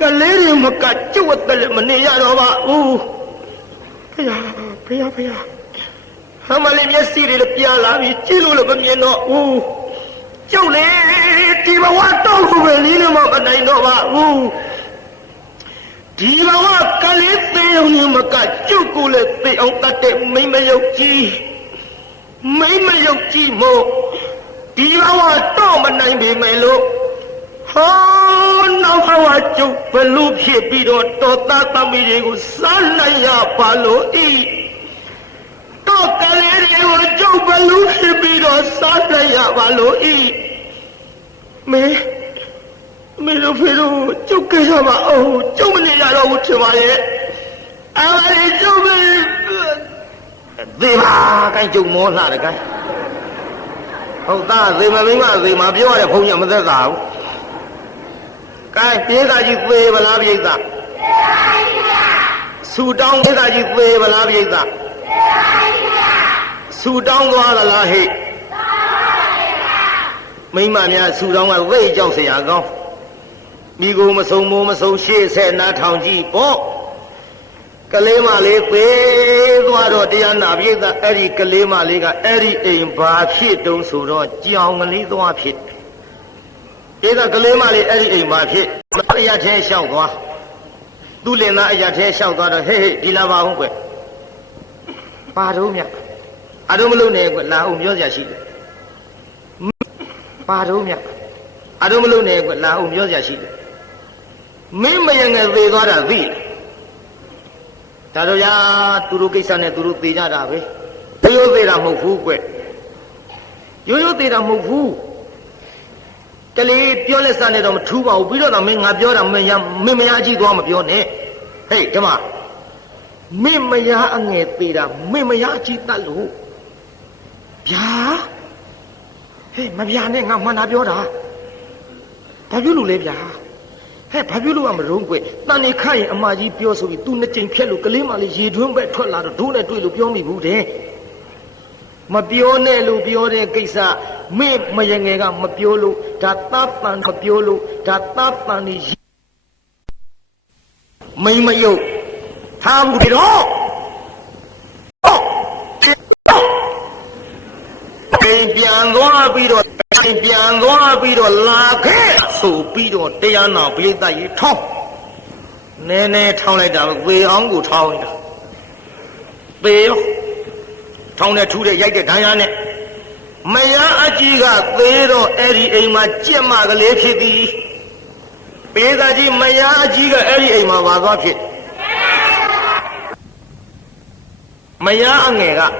ကလေးတွေမကကျုပ်အသက်လည်းမနေရတော့ပါဘူးဖေရဟမလေးမျက်စိတွေလည်းပြလာပြီကြည့်လို့လည်းမမြင်တော့ဘူးကျုပ်လေဒီဘဝတော့ကိုပဲလေးလည်းမနိုင်တော့ပါဘူးဒီဘဝကလေးသေးုံနဲ့မကကျုပ်ကိုလည်းသေအောင်တတ်တဲ့မိမယုတ်ကြီးမို့ဒီဘဝတော့မနိုင်ပေမဲ့လို့ဟောနောက်ဘဝကျုပ်ဘလို့ဖြစ်ပြီးတော့တော်သားသမီးတွေကိုစားနိုင်ရပါလို့ဤတော့ကလေးတွေကိုကျုပ်ဘလို့ဖြစ်ပြီးတော့စားနိုင်ရပါလို့ဤမေတို့ဖေတို့ကျုပ်ကြရပါအောင်ကျုပ်မနေရတော့ဘူးထင်ပါရဲ့အားရကျုပ်ပဲသေပါကိုင်းကျုပ်မောလှတယ်ကိုင်းဟုတ်သားသေမမင်းမသေမပြောရတဲ့ဘုန်းကြီးမသက်သာဘူး cái biết là gì về và làm gì ta su đông biết là gì về và làm gì ta su đông qua là hệ mấy mà nhà su đông là về trong xe à con mi gồm mà sâu xe xe na thằng gì bỏ cái lẽ mà lẽ về qua rồi đi ăn nào biết ta ấy cái lẽ mà lẽ cái ấy em bà phía đông số đó chiao người lý doa phía cái đó cái lẽ mà lẽ ấy em bà phía bây giờ thế sao quá tu luyện là bây giờ thế sao quá đó hey đi làm bao không quên ba đâu nhỉ à đâu mà lâu này quên là ông nhớ gì ba đâu nhỉ à đâu mà lâu này quên là ông nhớ gì mấy mấy người về đó là gì ta đâu ya tu lu cái này tu lu tì ra đã vậy yo tì ra một phú quên yo tì ra một phú cái nàyပြောlên sang này đó mà thu vào bây giờ là mình ngápပြောlà mình chỉ đoán màပြောnè hey cái mà mình anh nghe tì ra mình chỉ ta lú bia hey mà bia này ngáp mà naပြောđó bao nhiêu lú lấy bia hey bao nhiêu lú mà rung quên ta này khai à mà chỉပြောsố tu này chính phép lú cái mà lấy gì thương vậy thoát là đủ này tuổi lúပြောmi bù thế mà biểu này lú biểu này cái sao mình nghe cái mà biểu lú đã tát tan mà biểu lú đã tát tan này mình yêu tham cái đó cái biển đó bây giờ là cái số bây giờ đây là nào bây giờ đại thong nè thong này đã về ông của thong này về thong này thu được dạy được thằng anh này mày á chỉ cả về rồi em mà chết mà cái lễ khi đi bây giờ chỉ mày á chỉ cả em mà vào đó thì mày á anh nghe cả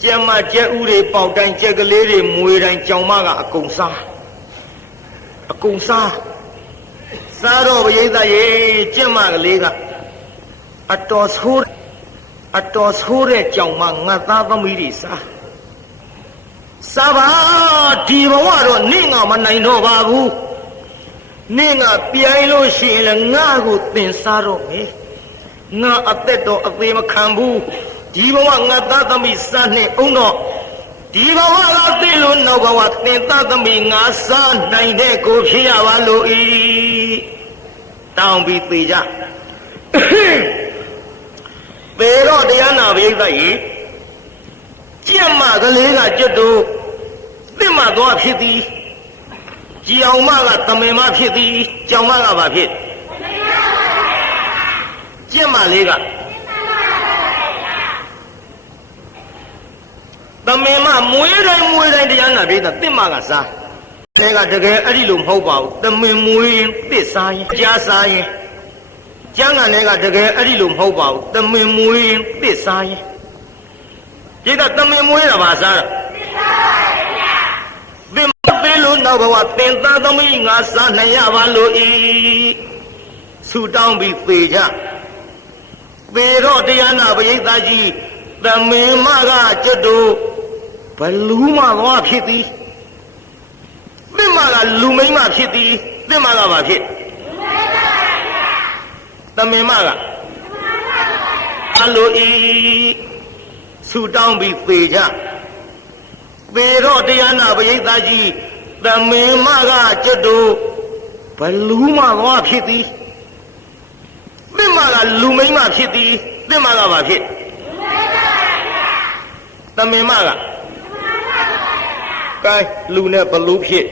chết mà chết u để bảo đảm chết cái lễ để mùi đánh trong mà cả cùng xa rồi bây giờ gì chết mà cái lễ cả à to số đấy trong mà ngã ta có mấy đi xa ba đi vào rồi nên ngà mà này nó ba gu nên ngà bia lô xí là ngà gu tiền xa rồi ngà ở tết đó ở đây mà khám bu đi vào ngà ta có mấy xa này ông nó đi vào là tết luôn nó vào tiền ta có mấy ngà xa này để cô phía vào lô y tao bị tì ra về đó thì anh nào biết vậy chết mà cái lễ là chết đồ thế mà đóဖြစ်đi chiều mà là tầm màဖြစ်đi chiều mà là bàဖြစ်chết mà lễ là tầm mà mỗi đây thì anh nào biết là thế mà là sao thế là cái ấy đi lùm hậu bảo tầm mỗi biết sai giá sai chẳng hạn này cái ấy đi lùm hậu bảo tầm mỗi biết sai chỉ là tầm mỗi là bà sao vì mà luôn đâu bảo tiền ta tầm ngã sa này à bà lôi su đông bị phê ra về đó thì anh nào bây giờ gì tầm mà cái chết đồ phải lú mà loဖြစ်đi vì mà là lú mấy màဖြစ်đi vì mà là bàဖြစ်tầm mà là alo su đông bị phê ra về đó thì anh nào bây giờ gì tầm mà cái chết đồ phải lú mà loဖြစ်đi vì mà là lú mấy màဖြစ်đi vì mà là bàဖြစ်tầm mà là cái lú này bà lúဖြစ်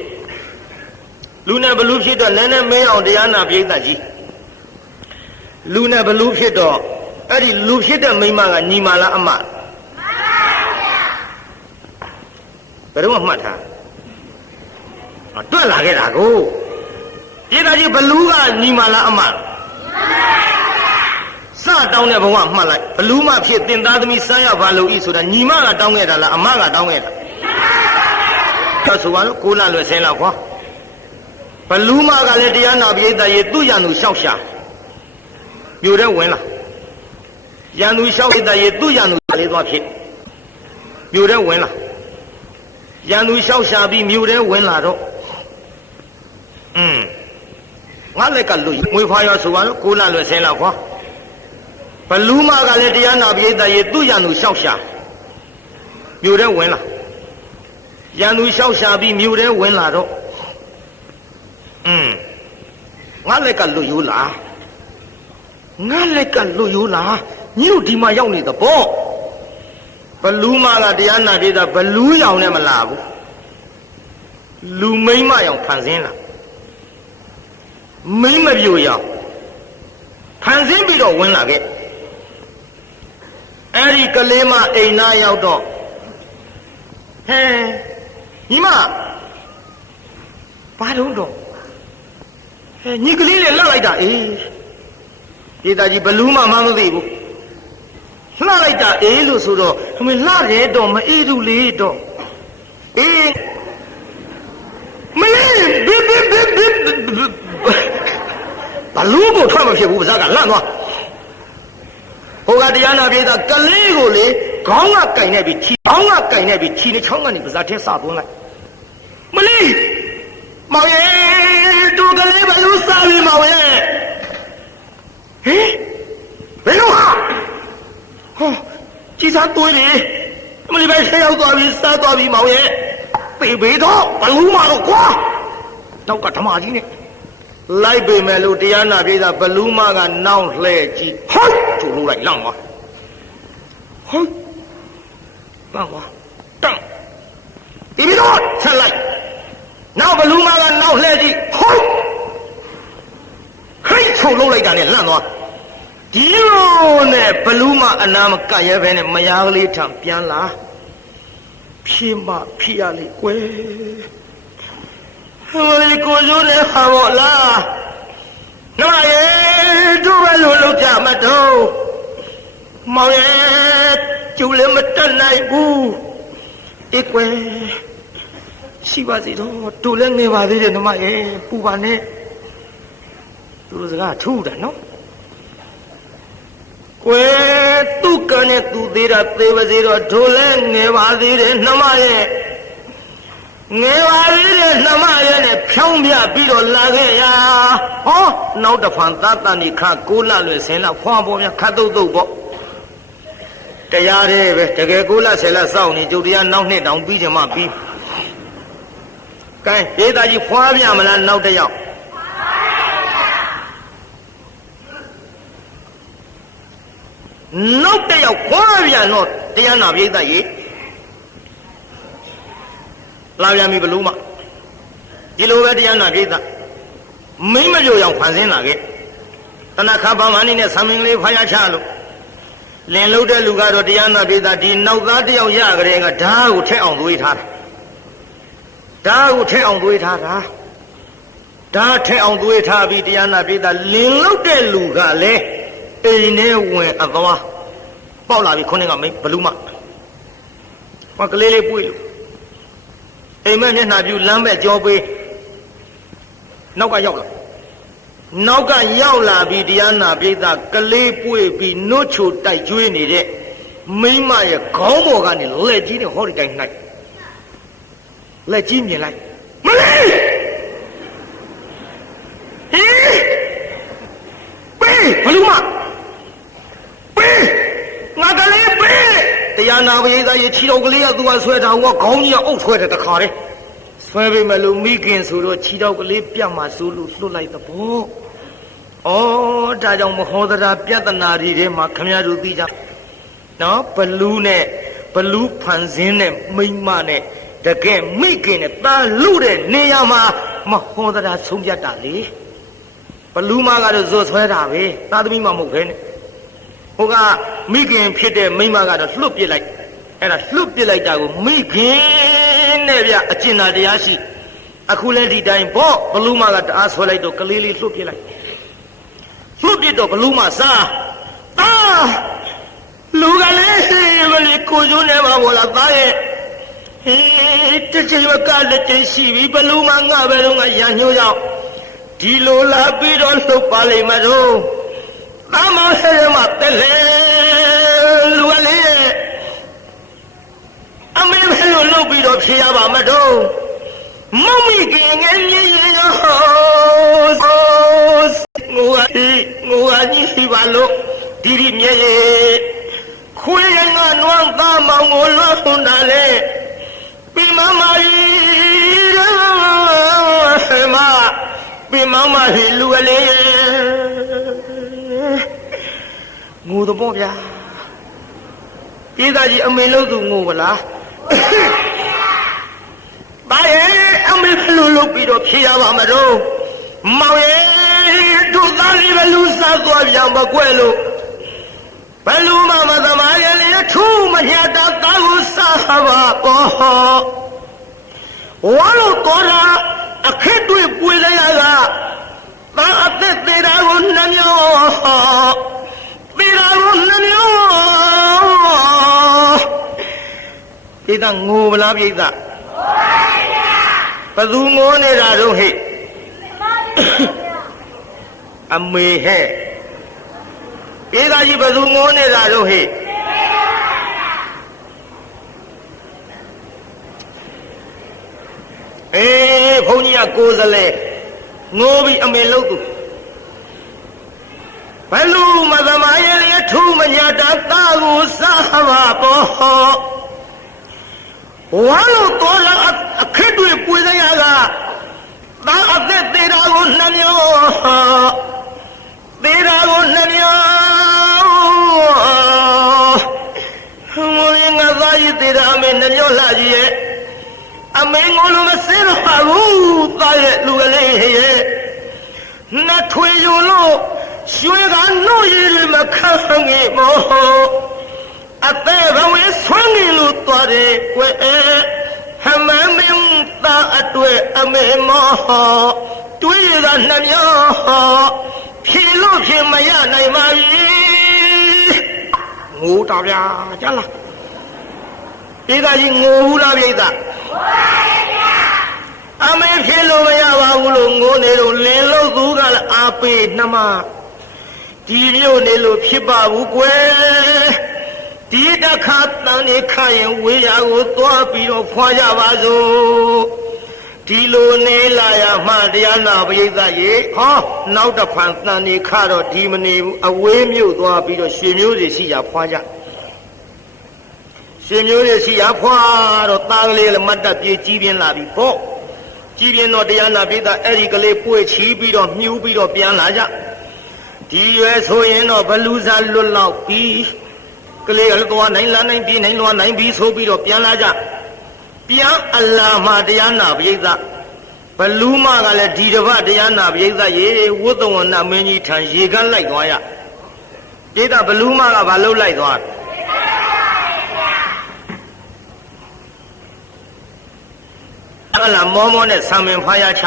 đó nên mấy ông thì anh nào bây giờ gì lú này bà lúဖြစ်đó ấy thì lúဖြစ်đó mấy mà là nhị mà là âm mà cái đó mà mất hả tôi là cái đó cô chỉ là chỉ bà lú là nhị mà là âm mà sao đau này bảo mà lại bà lú màဖြစ်tiền ta thì sao ya bà lú ý số đó nhị mà là đau nghe đó là âm mà là đau nghe đó cho số đó cô là lừa xe nào quá bà lú mà cái này thì anh nào bây giờ ये tu nhà nuôi sao xa nhiều đấy quên là nhà nuôi sao bây giờ ये tu nhà nuôi lấy多ဖြစ်nhiều đấy quên là nhà nuôi sao xa bị nhiều đấy quên là đó ငါလက်ကလွတ်မွေးဖွားရောဆိုပါတော့ကိုလလွယ်ဆင်းလောက်ခွာဘလူးမကလည်းတရားနာပိဋကရေသူ့ရန်သူလျှောက်ရှာမြို့ထဲဝင်လာရန်သူလျှောက်ရှာပြီးမြို့ထဲဝင်လာတော့ငါလက်ကလွတ်ရိုးလားငါလက်ကလွတ်ရိုးလားညတို့ဒီမှာရောက်နေသဘောဘလူးမကတရားနာပိဋကဘလူးရောင်နဲ့မလာဘူးလူမိမ့်မရောင်ဖန်ဆင်းလာမိမ့်မပြိုရောင်ဖန်ဆင်းပြီးတော့ဝင်လာခဲ့အဲ့ဒီကလေးမအိမ်သားရောက်တော့ဟဲညီမဘာလို့တော့ဟဲညီကလေးလေးလှလိုက်တာအေးဒေတာကြီးဘလူးမမသိဘူးလှလိုက်တာအေးလို့ဆိုတော့အမေလှရဲတော့မအေးဘူးလေတော့အေးမလေးဘစ်ဘလူးကိုထွက်မဖြစ်ဘူးပါးစပ်ကလန့်သွားဟိုကတရားနာပြေးတာကလေးကိုလေခေါင်းကကင်နေပြီးခြေခေါင်းကကင်နေပြီးခြေနဲ့ချောင်းကနေပါးစပ်ထဲစသွင်းလိုက်မလေးမောင်ရဲ့တူကလေးဘလူးစားပြီမောင်ရဲ့ဟင်ဘယ်လိုဟာဟောကြည်စားသွေးလေမလေးပဲဆဲရောက်သွားပြီစားသွားပြီမောင်ရဲ့ပေတော့ဘလူးမတော့ကွာနောက်ကဓမ္မကြီးနဲ့လိုက်ပေမဲ့လို့တရားနာပြေးတာဘလူးမကနှောင်းလှဲကြည့်ဟိုက်ကျူလို့လိုက်လန့်သွားဟိုက်လန့်သွားတန့်ဒီပြီးတော့ဆက်လိုက်နောက်ဘလူးမကနှောင်းလှဲကြည့်ဟိုက်ဟိတ်ချုပ်လို့လိုက်တာနဲ့လန့်သွားဒီလိုနဲ့ဘလူးမအနာမကရဲပဲနဲ့မယားကလေးထံပြန်လာဖြေမဖြေရလေကွယ်ဟိုလေကိုရိုးတဲ့ဟာပေါ့လားနော်ရေတို့ပဲလို့လုပ်ကြမတော့မောင်ရဲ့ကျူလည်းမတက်နိုင်ဘူးအေးကွယ်ရှိပါစေတော့တို့လည်းငယ်ပါသေးတယ်နှမရဲ့ပူပါနဲ့သူတို့စကားထူးတာနော်ကွယ်သူကနဲ့သူသေးတာသေးပါစေတော့တို့လည်းငယ်ပါသေးတယ်နှမရဲ့ငယ်ပါသေးတယ်နှမရဲ့နဲ့ဖြောင်းပြပြီးတော့လာခဲ့ရဟောနောက်တစ်ဖန်သာတန်ဒီခကိုလလွယ်ဆင်းလာဖွာပေါ်များခတ်တုတ်တုတ်ပေါ့တရားတဲ့ပဲတကယ်ကိုလဆယ်လစောင့်နေကျုပ်တရားနောက်နှစ်တောင်ပြီးချင်မှပြီးကဲဒေသကြီးဖွာပြမလားနောက်တစ်ယောက်နောက်တစ်ယောက်ဖွာပြန်တော့တရားနာပိဋကရေလာပြန်ပြီဘလူးမဒီလိုပဲတရားနာပိဋကမိမ့်မကြိုအောင်ဖန်ဆင်းလာခဲ့တဏခါပါမဏိနဲ့ဆံမင်းကလေးဖားရချလို့လင်လုံးတဲ့လူကတော့တရားနာပိဋကဒီနောက်သားတစ်ယောက်ရကြတဲ့ကဓာတ်ကိုထက်အောင်သွေးထားတာဓာတ်ကိုထက်အောင်သွေးထားတာဓာတ်ထက်အောင်သွေးထားပြီးတရားနာပိဋကလင်လုံးတဲ့လူကလည်းအိမ်ထဲဝင်အသွားပေါက်လာပြီခုနှစ်ကမိဘလူးမဟောကလေးလေးပွေးလို့အိမ်မက်မျက်နှာပြူလမ်းပဲကြောပေးနောက်ကရောက်လာပြီးတရားနာပိဋကကလေးပွေးပြီးနှုတ်ချိုတိုက်ကျွေးနေတဲ့မိမရဲ့ခေါင်းပေါ်ကနေလက်ကြီးနဲ့ဟောဒီတိုင်းနိုင်လက်ကြီးမြင်လိုက်မလေးဟေးပေးဘလူးမပေးငါကလေးပေးတရားနာပိဋကရဲ့ခြေတော်ကလေးကသူကဆွဲတာဟိုကခေါင်းကြီးကအုပ်ဆွဲတယ်တခါတည်းဆွဲပေးမယ်လို့မိခင်ဆိုတော့ခြေတော်ကလေးပြတ်မှဆိုလို့လွတ်လိုက်တဲ့ဘောဩဒါကြောင့်မဟောသရာပြဿနာတွေထဲမှာခမရတို့သိကြနော်ဘလူးနဲ့ဘလူးဖန်ဆင်းတဲ့မိမ့်မနဲ့တကယ်မိခင်နဲ့တာလူတဲ့နေရာမှာမဟောသရာဆုံးဖြတ်တာလေဘလူးမကတော့ဇွတ်ဆွဲတာပဲသာသမီမမဟုတ်ခဲနဲ့ဟိုကမိခင်ဖြစ်တဲ့မိမကတော့လှုပ်ပစ်လိုက်အဲ့ဒါလှုပ်ပစ်လိုက်တာကိုမိခင်နဲ့ဗျအကျဉ်းသာတရားရှိအခုလည်းဒီတိုင်းပေါ့ဘလူးမကတအားဆွဲလိုက်တော့ကလေးလေးလှုပ်ပစ်လိုက်လှုပ်ပစ်တော့ဘလူးမစားလူကလည်းမလေးကိုကျိုးနေမှာဘောလားသားရဲ့ဟေးတစ်ချိန်ကလက်ကျရှိပြီဘလူးမငါပဲတော့ငါရန်ညှိုးကြောင့်ဒီလိုလာပြီးတော့လှုပ်ပါလိမ့်မလို့အမောဟဲ့မှာတက်လေလူကလေးအမေဘယ်လိုလုပ်ပြီးတော့ဖြေရပါမတော့ မောင်မိခင်ငယ်ကြီးရောငိုအကြီးစီပါလို့ဒီမြဲရဲ့ခွေးရငါနွမ်းသားမောင်ကိုလွှတ်ထွန်းတာလေပြမမကြီးမပြမမကြီးလူကလေးငိုတော့ဗျာပြည်သားကြီးအမေလို့သူငိုပါလားဘာရဲ့အမေဘလို့လုပ်ပြီးတော့ဖြေရပါမလို့မောင်ရဲ့တို့သားလေးဘလူစားသွားပြန်မကွဲလို့ဘလူမမသမားရဲ့လေထူးမညတာတာကိုစားပါပေါ်ဝါလို့တော်လာအခက်တွေပွေလိုက်ရတာသာအသက်သေးတာကိုနှမျောသေးတာကိုနှမျောပြိတ္တငိုမလားပြိတ္တဘသူငိုနေတာတော့ဟဲ့အမေဟဲ့ပြိတ္တကြီးဘသူငိုနေတာတော့ဟဲ့ဘုန်းကြီးကကိုယ်စလဲငိုပြီးအမေလို့သူဘလူမသမားရဲ့လေထူးမညာတာတာကိုစားပါပေါ်ဝါလို့တော်လာအခက်တွေပွေစရာကသာအသက်သေးတာကိုနှမျောသေးတာကိုနှမျောငိုရင်ငါသားကြီးသေးတာအမေနှမျောလာကြီးရဲ့အမေငိုလို့မစင်းတော့ပါဘူးသားရဲ့လူကလေးရဲ့နှထွေယူလို့ရွှေကနှုတ်ရည်မခံငေမောအသေးဘဝဆွမ်းငင်လို့သွားတယ်ကွယ်ဟမမင်းသားအတွေ့အမေမောတွေးရတာနှမျောဖြေလို့ဖြေမရနိုင်ပါဘူးငိုတာဗျာကြားလားဧကကြီးငိုဘူးလားပြိတ္တာအမေဖြေလို့မရပါဘူးလို့ငိုနေတော့လင်းလို့သူကလည်းအာပေနှမဒီမျိုးနေလို့ဖြစ်ပါဘူးကွယ်ဒီတခါတန်နေခရင်ဝေးရာကိုသွားပြီးတော့ဖွာကြပါစို့ဒီလိုနေလာရမှတရားနာပရိသတ်ရေဟောနောက်တစ်ဖန်တန်နေခတော့ဒီမနေဘူးအဝေးမြို့သွားပြီးတော့ရွှေမျိုးတွေရှိကြဖွာကြရွှေမျိုးတွေရှိရဖွာတော့သားကလေးလည်းမတ်တက်ပြေးကြီးပြင်းလာပြီပေါ့ကြီးပြင်းတော့တရားနာပရိသတ်အဲ့ဒီကလေးပွေချီးပြီးတော့မြူးပြီးတော့ပြန်လာကြဒီရွယ်ဆိုရင်တော့ဘလူစားလွတ်လောက်ပြီးကလေးကလည်းသွားနိုင်လာနိုင်ပြီးနိုင်လွားနိုင်ပြီးဆိုပြီးတော့ပြန်လာကြပြန်အလာမှတရားနာပရိသတ်ဘလူမကလည်းဒီတစ်ပတ်တရားနာပရိသတ်ရေဝုဒ္ဓဝနမင်းကြီးထံရေကန်းလိုက်သွားရပရိသတ်ဘလူမကဘာလုပ်လိုက်သွားအလာမောမောနဲ့ဆံမင်ဖားရချ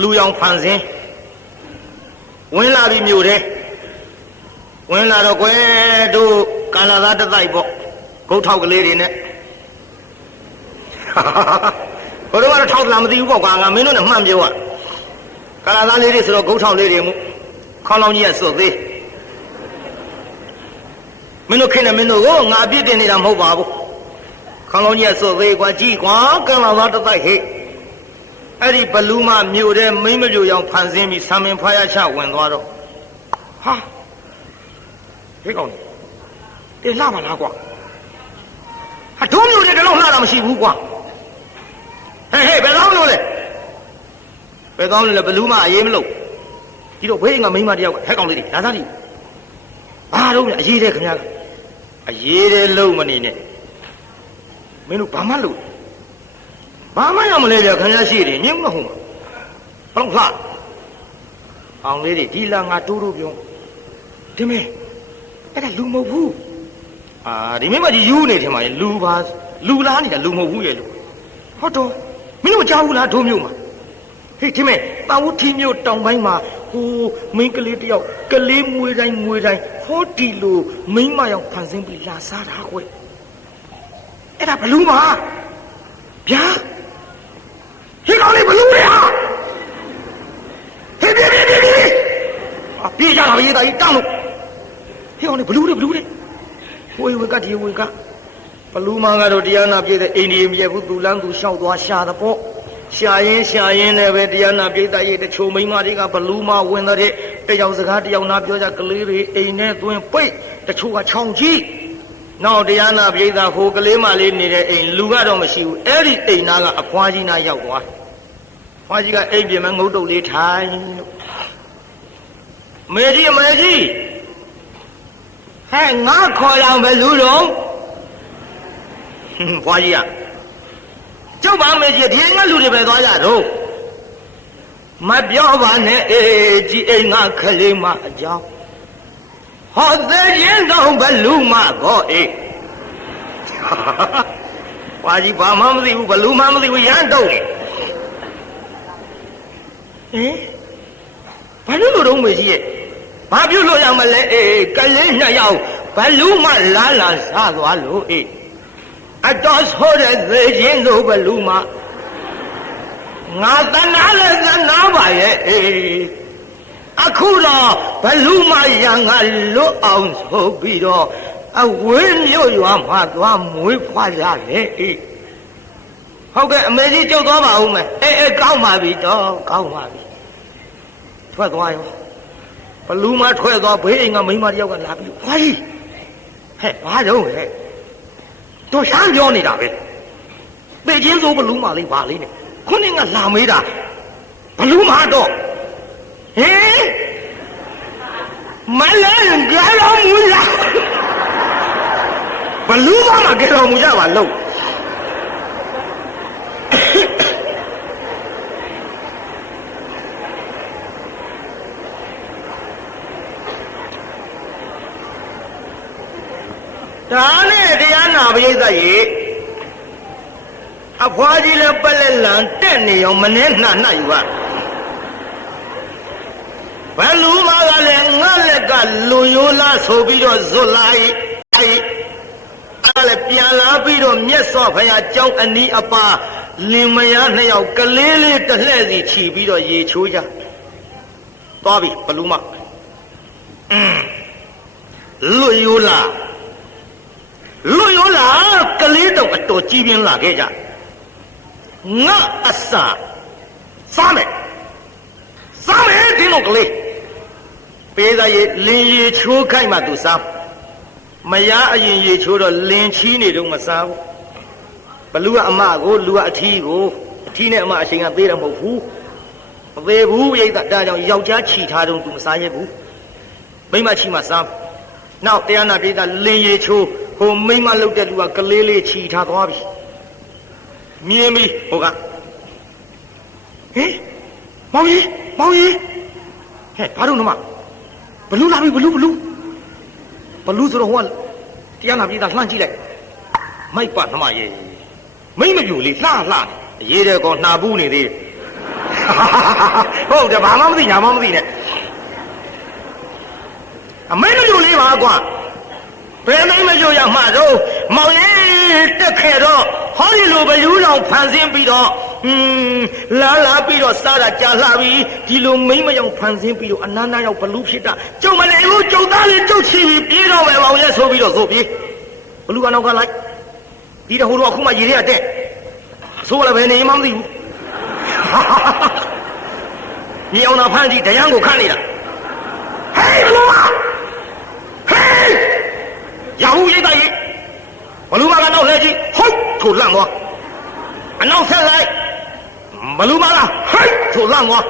လူရောင်ဖန်ဆင်းဝင်လာပြီမြို့ထဲဝင်လာတော့ကွယ်တို့ကာလာသားတစ်တိုက်ပေါ့ဂုတ်ထောက်ကလေးတွေနဲ့ဘယ်တော့မှထောက်လာမသိဘူးပေါ့ကွာငါမင်းတို့နဲ့မှန်ပြောอ่ะကာလာသားလေးတွေဆိုတော့ဂုတ်ထောက်လေးတွေမှုခေါင်းလောင်းကြီးကစွတ်သေးမင်းတို့ခင်နဲ့မင်းတို့ကိုငါအပြစ်တင်နေတာမဟုတ်ပါဘူးခေါင်းလောင်းကြီးကစွတ်သေးကွာကြည့်ကွာကာလာသားတစ်တိုက်ဟဲ့အဲ့ဒီဘလူးမမြို့ထဲမိမ့်မပြိုရောင်ဖန်ဆင်းပြီးဆံမင်ဖားရချဝင်သွားတော့ဟာဟဲ့ကောင်တင်လှပါလားကွာဟာဒုံးမျိုးတွေတလုံးလှတာမရှိဘူးကွာဟဲ့ဘယ်ကောင်းလို့လဲဘယ်ကောင်းလို့လဲဘလူးမအေးမလို့ဒီတော့ဘေးကမိန်းမတယောက်ကဟဲ့ကောင်လေးလာသားလေးဘာတော့လဲအေးတယ်ခင်ဗျာအေးတယ်လုံးမနေနဲ့မင်းတို့ဘာမှလို့ဘာမှရမလဲဗျာခင်ဗျာရှိတယ်ညင်းမဟုတ်မှာဘလုံးလှအောင်လေးတွေဒီလာငါတိုးတိုးပြောဒီမင်းအဲ့ဒါလူမဟုတ်ဘူးဒီမင်းမကြီးယူနေတယ်မှာလူပါလူလားနေတာလူမဟုတ်ဘူးရဲ့လို့ဟုတ်တော့မင်းတို့ကြားဘူးလားဒိုးမျိုးမှာဟေးဒီမင်းပန်ဦးထီမျိုးတောင်ပိုင်းမှာဟိုမင်းကလေးတယောက်ကလေးမွေးတိုင်းဟောဒီလိုမိန်းမရောက်ဖန်ဆင်းပြီးလာစားတာကွအဲ့ဒါဘလူးမှာဗျာဟေးကောင်လေးဘလူးလေဟာဟေးပြေးကြတာပဲရေးတာကြီးတောင်းလို့ဟေးကောင်လေးဘလူးလေဝေကဒီဝေက Paluma got Diana Pay the Indian Yabulan to shout was shot upon. Shayin, never Diana Pay the Chomay Mariga Paluma when the day Yazagati Yonapioza Kaliri, a net doing pay the Chua Chongji. Now Diana Pay the Hokalema in Lugado Mashi, every Naga a Quajina Yawa. Quajiga Abiam and Moto late time. Meji. Hang not call out Belulong. Why, Joba made you a little bit of my Biavan, G.A. Kalima job. How the end of Baluma go, eh? Why, you Mamma, Baluma, we aren't doing. Eh? Palu was here. Pabulo Yamale, Kalina Yao, Paluma Lala Sagualo, eh? I just heard a virgin over Luma. Not another Navaye. Akula, Paluma young, look out so bedo. I win you, one with Paya. How can Mary Jogama woman? Kauma be dog, Kauma. 12 while. Paluma 12 up waiting on me, Maria will love you. Why? Hey, I don't know. 都想叫你咋呗？北京走不鲁马里巴里呢，可能俺拉没的，不鲁马多，哎，没人给老母呀，不鲁马嘛给老母呀完喽。Dane Diana Vizay a Pajila Palelan, Tenny or Manena Naiva. Paluma Galenga, Luyula, Sobido Zolai, Alapiala, Bido, Miesofaya, Joe and the Apa, Limayana, Kalili, the Lazy Chibido, Ye Chuja. Bobby, Paluma. Luyula. Loyola, Kalido, a Tochibian Lageja. Not a sa. Summit. Summit, Dinokli. Peda Lin Chu Kaimatusa. Maya Yin Chudo Lin Chini Dumasao. Balua Amago, Lua Tigo, Tina Mashing a bit of Mofu. They woo that Yauja Chitado to Masayabu. Bimachima Sam. Now they are not a Lin Chu. Who may my look at what Kalili cheat out of me, Oga. Eh? Maui? Hey, pardon, ma. Baloo. Baloo to the one. Tiana be the Langi. My part, my ye. Maybe you live, la. Ye got Nabuni there. Oh, the Mamma. A man you live, Agua. Pemajo Yamado, Maui, the Kedo, Hollywood, you know, Panzim Bido, Lala Bido, Sada Jalabi, Tilo Mima, Panzim Bido, and Nana of Palushita, Jomaleo, Jodali, Jochi, Bido, and Yaso Bido, Sobi, Luganoga like Peter Hurokuma, you hear that. So, I have any money. Niona Pandi, the young Canada. Hey, Lua! Yahoo Yai Baluma no Lady, hope to Langwa. And now tell like Baluma, hope to Langwa.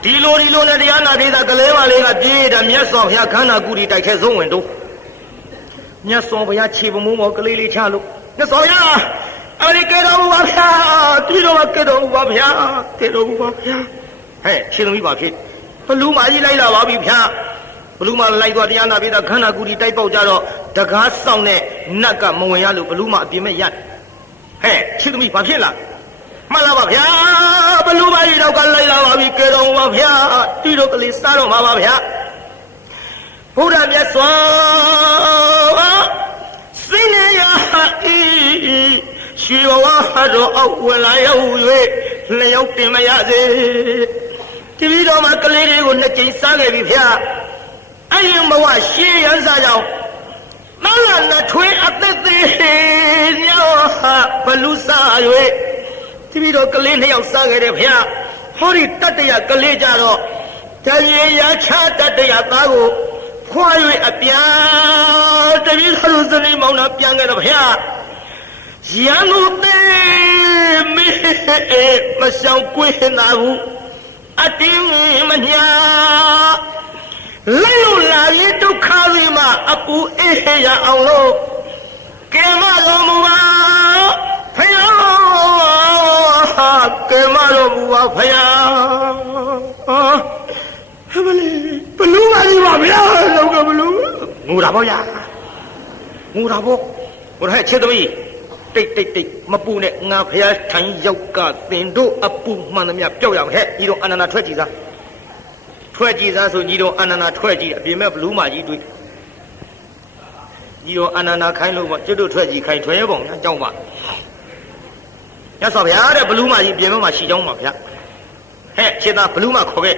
Tilo Diana did a Galeva did and yes of Yakana Gudi Takezo window. Yes of Yachi Mumo Kalili Chalu. Yes, oh yeah, I get over here, Tilo get over here. Hey, she don't be about it. Baluma Ila Wabia. Baluma like what Diana with a Kana Gudi type of Jaro, the gas sound, Naka Moyalu, Baluma, Bimayan. Hey, she to me, Papilla. Malavia, Baluma, you know, Galila, we get over here, Tito Listano, Mavia. Pura Yaswa, Singing, she was when I away, lay out in my yard. Tito Macalini would not change Sunday with her. I am a she and Zayo. Nala twin at the thing, Palusa, Tibido Kalini of Saga of Hia, Hori Tatia Kalejaro, Talia Chat at the Atago, Quiet at Pia, David Haluzani Mona Pianga of Hia, Yanu me, Masau Quinahu, Atim Mania. Lula itu kalima apu ya Allah kemalomua phaya kemalomua phaya habale belum lagi phaya lauka belum ngura bao ya ngura bao ngura che tami tik mapu ne nga phaya than yau ka tin do apu man namya pyaw ya he yi do anana thwet ji saထွက်ကြည့်စားဆိုညီတော်အနန္နာထွက်ကြည့်အပြင်မဲ့ဘလူးမကြီးတွေ့ညီတော်အနန္နာခိုင်းလို့ပေါ့ကျွတ်တို့ထွက်ကြည့်ခိုင်းထွဲပုံညာကြောင်းပါညဆောဗျာတဲ့ဘလူးမကြီးပြင်မဲ့မှာရှိကြောင်းပါဗျာဟဲ့ခြေသားဘလူးမခေါ်ခဲ့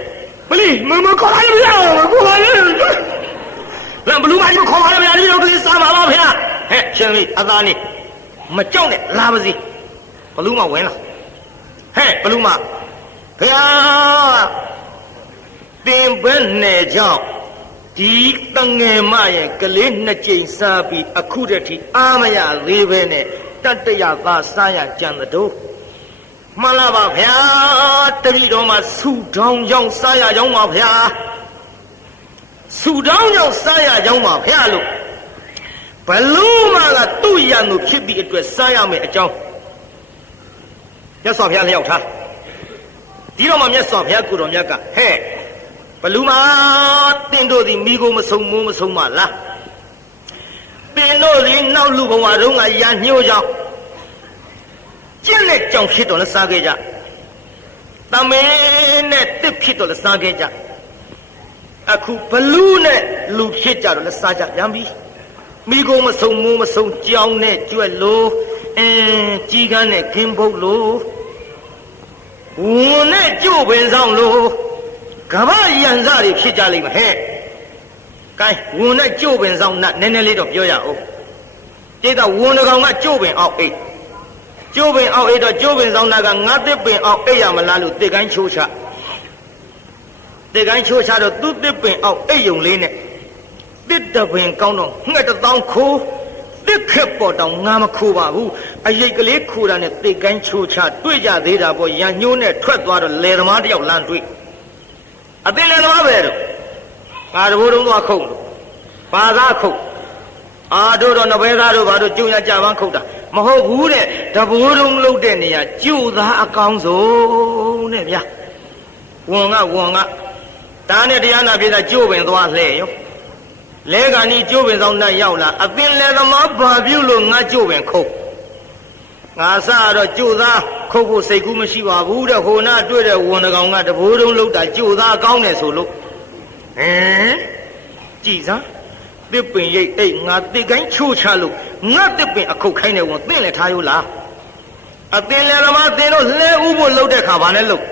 မလီမခေါ်ပါနဲ့ဗျာခေါ်ပါနဲ့လမ်းဘလူးမကြီးမခေါ်ပါနဲ့ဗျာဒီလိုကလေးစားပါပါဗျာဟဲ့ရှင်လေးအသားနေမကြောက်နဲ့လာပါစီဘလူးမဝင်လာဟဲ့ဘလူးမဗျာပင်ဘက်နဲ့ကြောင့်ဒီတငယ်မရဲ့ကလေးနှစ်ကြိမ်စားပြီးအခုတည်းထိအာမရသေးပဲနဲ့တတရသာစားရကြံတော်မှန်လားပါဗျာတတိတော်မှာဆူတောင်းကြောင်းစားရကြောင်းပါဗျာဆူတောင်းကြောင်းစားရကြောင်းပါဗျာလို့ဘလို့မှကသူ့ရံကိုဖြစ်ပြီးအတွက်စားရမယ်အကြောင်းမြတ်စွာဘုရားလျှောက်ထားဒီတော့မှမြတ်စွာဘုရားကိုတော်မြတ်ကဟဲ့ဘလူမာတင်တို့သည်မိကိုမဆုံမိုးမဆုံပါလားပင်တို့သည်နောက်လူဘဝတုန်းကရညှိုးကြောင်းကျင့်တဲ့ကြောင်ဖြစ်တော်လည်းစားခဲ့ကြတမင်းနဲ့တစ်ဖြစ်တော်လည်းစားခဲ့ကြအခုဘလူနဲ့လူဖြစ်ကြတော့လည်းစားကြပြန်ပြီမိကိုမဆုံမိုးမဆုံကြောင်းနဲ့ကြွက်လို့ကြီးကန်းနဲ့ခင်းပုတ်လို့ဝန်နဲ့ကြို့ပင်ဆောင်လို့ကမ္ဘာရန်စားတွေဖြစ်ကြလိမ့်မယ်ဟဲ့ကဲဝန်နဲ့ကြို့ပင်ဆောင်နည်းနည်းလေးတော့ပြောရအောင်ကျိတ်တော့ဝန်တကောင်ကကြို့ပင်အောက်အိတ်ကြို့ပင်အောက်အိတ်တော့ကြို့ပင်ဆောင်နာကငါတစ်ပင်အောက်အိတ်ရမလားလို့တစ်ကိုင်းချိုးချတစ်ကိုင်းချိုးချတော့သူ့တစ်ပင်အောက်အိတ်ယုံလေးနဲ့တစ်တပင်ကောင်းတော့ငှက်တစ်တောင်းခိုးတစ်ခက်ပေါ်တောင်ငါမခိုးပါဘူးအရိတ်ကလေးခိုးတာနဲ့တစ်ကိုင်းချိုးချတွေ့ကြသေးတာပေါ့ရန်ညိုးနဲ့ထွက်သွားတော့လေသမားတယောက်လမ်းတွေ့အတင်းလည်းတော့ပဲတော့ငါတဘိုးတုံးသွားခုတ်လို့ဘာသာခုတ်အာတို့တော့နဘဲသားတို့ဘာတို့ကျုံရကြပန်းခုတ်တာမဟုတ်ဘူးတဲ့တဘိုးတုံးလှုပ်တဲ့နေရာကျို့သားအကောင်းဆုံးတဲ့ဗျာဝန်ကဒါနဲ့တရားနာပြေးတာကျို့ပင်သွားလှဲ့ရောလဲကနီကျို့ပင်ဆောင်နဲ့ရောက်လာအတင်းလည်းသမားဘာပြုလို့ငါကျို့ပင်ခုတ်ငါစားတော့ကျို့သားခုတ်ဖို့စိတ်ကူးမရှိပါဘူးတဲ့ဟိုနာတွေ့တဲ့ဝန်တကောင်ကတဘိုးတုံးလောက်တာကျို့သားကောင်းတယ်ဆိုလို့ကြည်စမ်းတစ်ပင်ရိတ်အိတ်ငါတစ်ကိုင်းချိုးချလို့ငါတစ်ပင်အခုတ်ခိုင်းတယ်ဝန်သင်လည်းထားရိုးလားအသင်လည်းသမားသင်တို့လှဲဥဖို့လှုပ်တဲ့ခါဘာနဲ့လှုပ်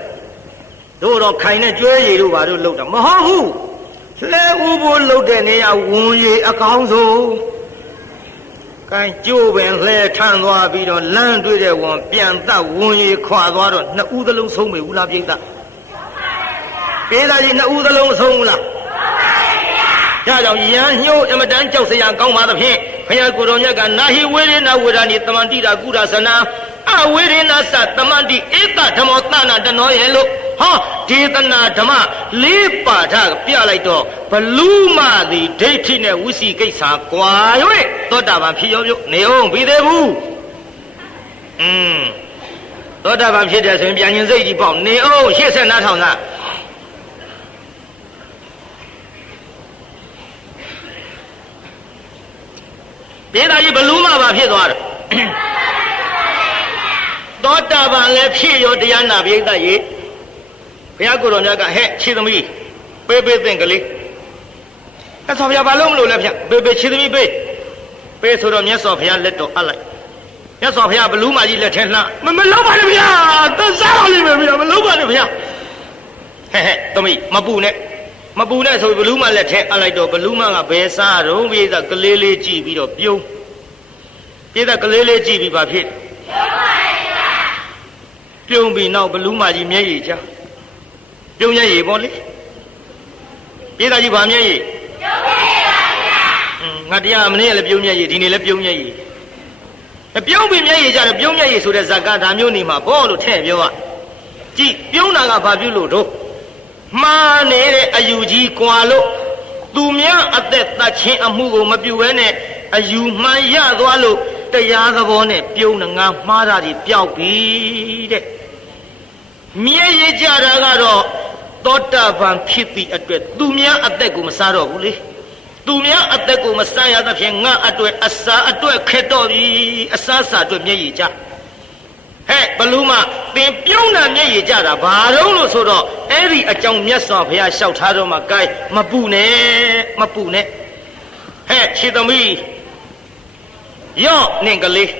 တို့တော့ခိုင်နဲ့ကျွဲရည်တို့ဘာတို့လှုပ်တာမဟုတ်ဘူးလှဲဥဖို့လှုပ်တဲ့နေရာဝန်ရည်အကောင်းဆုံးကိုင်းကျိုးပင်လှဲထမ်းသွားပြီးတော့လမ်းတွေ့တဲ့ဝန်ပြန်သက်ဝန်ရည်ခွာသွားတော့နှစ်ဦးသလုံးဆုံးပြီဘူးလားပြိဿပေးသားကြီးနှစ်ဦးသလုံးဆုံးဘူးလားဒါကြောင့်ရန်ညှိုးအမတန်ကြောက်စရာကောင်းပါသဖြင့်ဘုရားကိုယ်တော်မြတ်ကနာဟိဝေရဏဝေဒာနိတမန္တိတာကုရသနာအဝေရဏသတမန္တိဧကဓမ္မောသနာတနောရဲ့လို့ဟောဒေသနာဓမ္မလေးပါဌပြလိုက်တော့ဘလူးမသည်ဒိဋ္ဌိနဲ့ဝိစီကိစ္စကွာ၍သောတာပန်ဖြစ်ရောပြုနေအောင်ပြီးသေးဘူးသောတာပန်ဖြစ်တယ်ဆိုရင်ပြန်ရင်စိတ်ကြီးပေါ့နေအောင်80နာထောင်လားဒေသကြီးဘလူးမပါဖြစ်သွားတယ်သောတာပန်လည်းဖြစ်ရောတရားနာပိဋကရေဘုရားကိုယ်တော်မြတ်ကဟဲ့ခြေသမီးပေးသင်ကလေးအဲ့ဆိုဘုရားဘာလို့မလို့လဲဗျပေးခြေသမီးပေးဆိုတော့မြတ်စွာဘုရားလက်တော်အပ်လိုက်မြတ်စွာဘုရားဘလူးမကြီးလက်ထဲလှမလုပ်ပါနဲ့ဗျာသစ္စာပါလိမ့်မယ်ဗျာမလုပ်ပါနဲ့ဗျာဟဲ့သမီးမပူနဲ့မ မပူနဲ့ဆိုဘလူးမလက်ထဲအလိုက်တော့ဘလူးမကဘယ်စားတော့ပြေးသားကလေးလေးကြည့်ပြီးတော့ပြုံးပြေးသားကလေးလေးကြည့်ပြီးပါဖြစ်ပြုံးပြီးနောက်ဘလူးမကြီးမျက်ရည်ချပြုံးမျက်ရည်ပေါ့လေပြေးသားကြီးဗာမျက်ရည်ငါတရားမနေ့လည်းပြုံးမျက်ရည်ဒီနေ့လည်းပြုံးမျက်ရည်ပြုံးပြီးမျက်ရည်ကြတယ်ပြုံးမျက်ရည်ဆိုတဲ့ဇာကဒါမျိုးနေမှာဘောလို့ထဲ့ပြောอ่ะကြည့်ပြုံးတာကဘာပြုလို့တော့မှားနေတဲ့အယူကြီးကွာလို့သူများအသက်တတ်ခြင်းအမှုကိုမပြုဘဲနဲ့အယူမှန်ရသွားလို့တရားသဘောနဲ့ပြုံးငါမှားတာတွေပျောက်ပြီတဲ့မျက်ရည်ကြတာကတော့သောတာပန်ဖြစ်သည့်အတွက်သူများအသက်ကိုမစားတော့ဘူးလေသူများအသက်ကိုမစားရသဖြင့်ငါအတွက်အစာအတွက်ခက်တော့ပြီအစားစာအတွက်မျက်ရည်ကြဟဲ့ဘလူးမသင်ပြုံးတာမျက်ရည်ကြတာဘာတော့လို့ဆိုတော့အဲ့ဒီအကြောင်းမြတ်စွာဘုရားလျှောက်ထားတော့မှဂိုင်းမပူနဲ့ဟဲ့ခြေသမီးယော့နင်ကလေး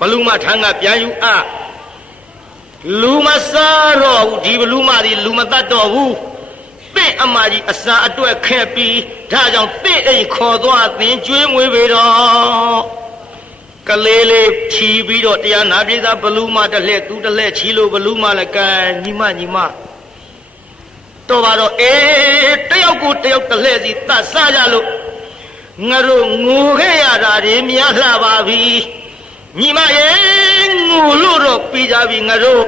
ဘလူးမထံကပြန်ယူလူမစားတော့ဘူးဒီဘလူးမဒီလူမတတ်တော့ဘူးသင်အမကြီးအစာအတွက်ခက်ပြီးဒါကြောင့်သင်အိမ်ခေါ်သွားသင်ကျွေးမွေးပေတော့ကလေးလေးချီပြီးတော့တရားနာပြေသာဘလူးမတစ်လှဲ့သူတစ်လှဲ့ချီလို့ဘလူးမလည်းကန်ညီမတော့ပါတော့တယောက်ကိုတယောက်တစ်လှဲ့စီတတ်စားကြလို့ငါတို့ငိုခဲ့ရတာတွေများလှပါပြီညီမရဲ့ငိုလို့တော့ပြီးကြပြီငါတို့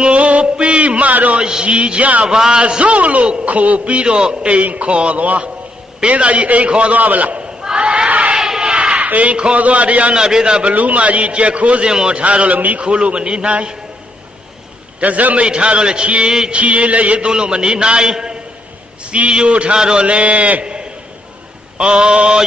ငိုပြီးမှတော့ရည်ကြပါစို့လို့ခိုးပြီးတော့အိမ်ခေါ်သွားပေးသားကြီးအိမ်ခေါ်သွားဗလားအိမ်ခေါ်သွားတရားနာပြေသာဘလူးမကြီးကြက်ခိုးစင်ပေါ်ထားတော့လည်းမိခိုးလို့မနေနိုင်တစက်မိတ်ထားတော့လည်းချီလည်းရေသွန်းလို့မနေနိုင်စီယိုထားတော့လည်း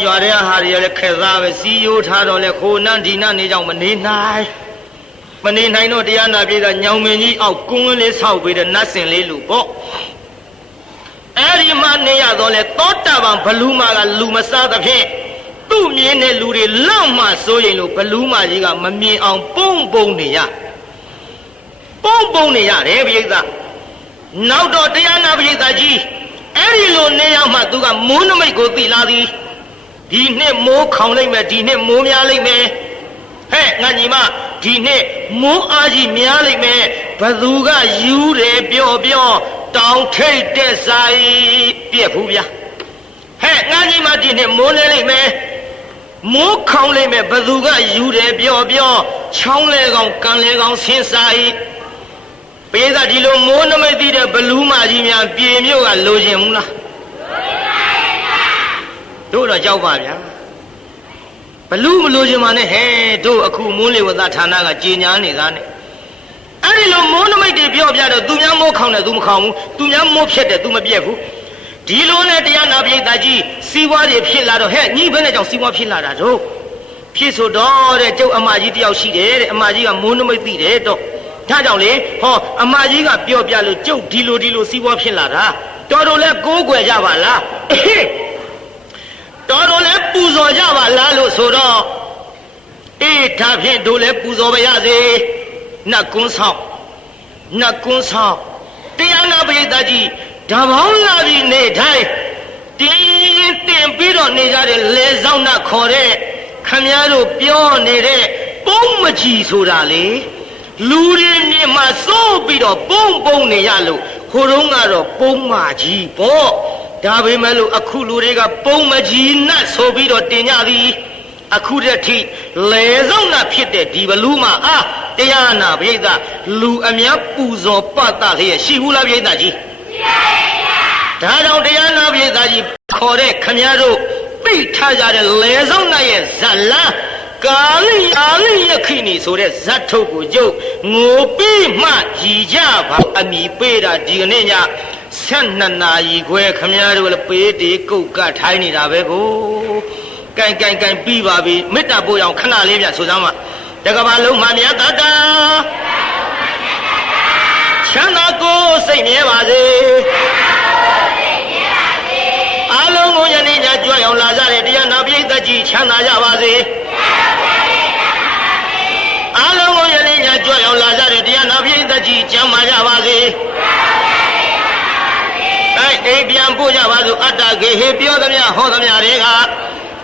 ရွာတဲ့ဟာတွေလည်းခက်သားပဲစီယိုထားတော့လည်းခိုးနန်းဒီနန်းနေကြောင်မနေနိုင်တော့တရားနာပြေသာညောင်မင်းကြီးအောက်ကွန်းလေးဆောက်ပေးတဲ့နတ်စင်လေးလူပေါ့အဲ့ဒီမှာနေရတော့လေသောတာပန်ဘလူးမကလူမစားသဖြင့်သူ့မြင်တဲ့လူတွေလောက်မှစိုးရင်လို့ဘလူးမကြီးကမမြင်အောင်ပုံနေရတယ်ပြိဿနောက်တော့တရားနာပြိဿကြီးအဲ့ဒီလိုနေရောက်မှသူကမိုးနမိတ်ကိုသိလာသည်ဒီနှစ်မိုးခေါင်လိုက်မယ်ဒီနှစ်မိုးများလိုက်မယ်ဟဲ့ငါညီမဒီနှစ်မိုးအားကြီးများလိုက်မယ်ဘသူကယူတယ်ပြောတောင်ထိတ်တဲ့ဆိုင်ပြက်ဘူးဗျာဟဲ့ငါညီမဒီနှစ်မိုးနေလိုက်မယ်မိုးခေါင်လိုက်မယ်ဘသူကယူတယ်ပြောချောင်းလဲကောင်ကန်လဲကောင်ဆင်းဆိုင်ပေးသာဒီလိုမိုးနမိတ်သိတဲ့ဘလူးမကြီးများပြေမြို့ကလိုချင်ဘူးလားတို့တော့ကြောက်ပါဗျာဘလူးမလိုချင်ပါနဲ့ဟဲ့တို့အခုမိုးလေဝသဌာနကကြေညာနေတာနဲ့အဲ့ဒီလိုမိုးနမိတ်တွေပြောပြတော့သူများမိုးခေါင်တယ်သူမခေါင်ဘူးသူများမိုးဖြတ်တယ်သူမပြက်ဘူးဒီလိုနဲ့တရားနာပိဋကကြီးစီးပွားတွေဖြစ်လာတော့ဟဲ့ညီဘယ်နဲ့ကြောင့်စီးပွားဖြစ်လာတာတို့ဖြစ်ဆိုတော့တဲ့ကျုပ်အမကြီးတယောက်ရှိတယ်တဲ့အမကြီးကမိုးနမိတ်သိတယ်တော့ဒါကြောင့်လေအမကြီးကပြောပြလို့ကျုပ်ဒီလိုစီးပွားဖြစ်လာတာတော်လဲကိုးကွယ်ကြပါလားတော်လဲပူဇော်ကြပါလားလို့ဆိုတော့ဒါဖြင့်တို့လဲပူဇော်ပါရစေနတ်ကွန်းဆောင်တရားနာပိဋကကြီးဓာပေါင်းလာပြီးနေတိုင်းတင်းတင်ပြီးတော့နေကြတဲ့လေဆောင်နာခေါ်တဲ့ခမည်းတော်ပြောနေတဲ့ပုံမကြီးဆိုတာလေလူတွေမြင်မှစိုးပြီးတော့ပုံနေရလို့ခိုးတုံးကတော့ပုံမကြီးပေါ့ဒါပေမဲ့လို့အခုလူတွေကပုံမကြီးနတ်ဆိုပြီးတော့တင်ကြသည်အခုတည်းထိလေဆောင်နာဖြစ်တဲ့ဒီဘလူးမှာတရားနာပိဋကလူအများပူဇော်ပတ်တာလျက်ရှိဘူးလားပိဋကကြီးရှိပါရဲ့ဒါကြောင့်တရားနာပိဋကကြီးခေါ်တဲ့ခမည်းတော်သိထားကြတဲ့လေဆောင်နာရဲ့ဇလံကာလိယခိနီဆိုတဲ့ဇတ်ထုတ်ကိုကျုပ်ငိုပြီးမှရည်ကြပါအမိပေးတာဒီကနေ့ည12နာရီခွဲခမည်းတော်လည်းပေးတေကုတ်ကထိုင်းနေတာပဲကိုကိုင်ပြီးပါပြီမေတ္တာပို့အောင်ခဏလေးပြဆိုစမ်းပါတကဘာလုံးမှမြတ်တာချမ်းသာကိုစိတ်မြဲပါစေအားလုံးကိုယနေ့ညကြွရောက်လာကြတဲ့တရားနာပိဋကကြီးချမ်းသာကြပါစေအားလုံးကိုယနေ့ညကြွရောက်လာကြတဲ့တရားနာပိဋကကြီးကျမ်းမာကြပါစေ အိမ်ပြန်ပို့ကြပါစို့အတ္တကေဟေပြောသမျှဟောသမျှတွေက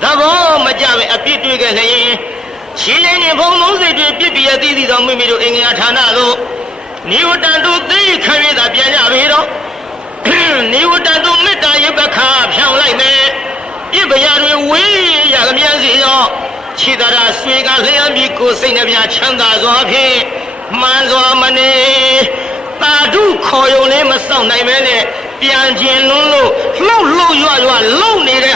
သဘောမကြပဲအပြစ်တွေ့ခဲ့လျင်ရှင်းလင်းနေဘုံလုံးစိတ်တွေပြစ်ပြရသိသိသောမိမိတို့အင်္ဂါဌာနသို့နိဝတ္တန်တို့သိခံရတာပြန်ကြပြီတော့နိဝတ္တန်တို့မေတ္တာရုပ်ပခါဖြောင်းလိုက်မယ်ပြစ်ပရာတွေဝေးရကမြန်းစီတော့ခြေတရာဆွေကလျှံပြီးကိုယ်စိတ်နှပြချမ်းသာစွာဖြင့်မှန်စွာမနေတာဓုခေါ်ယုံလေးမစောင့်နိုင်ပဲနဲ့ပြန်ကျင်လွန်းလို့လှုပ်ရွရွလုံနေတဲ့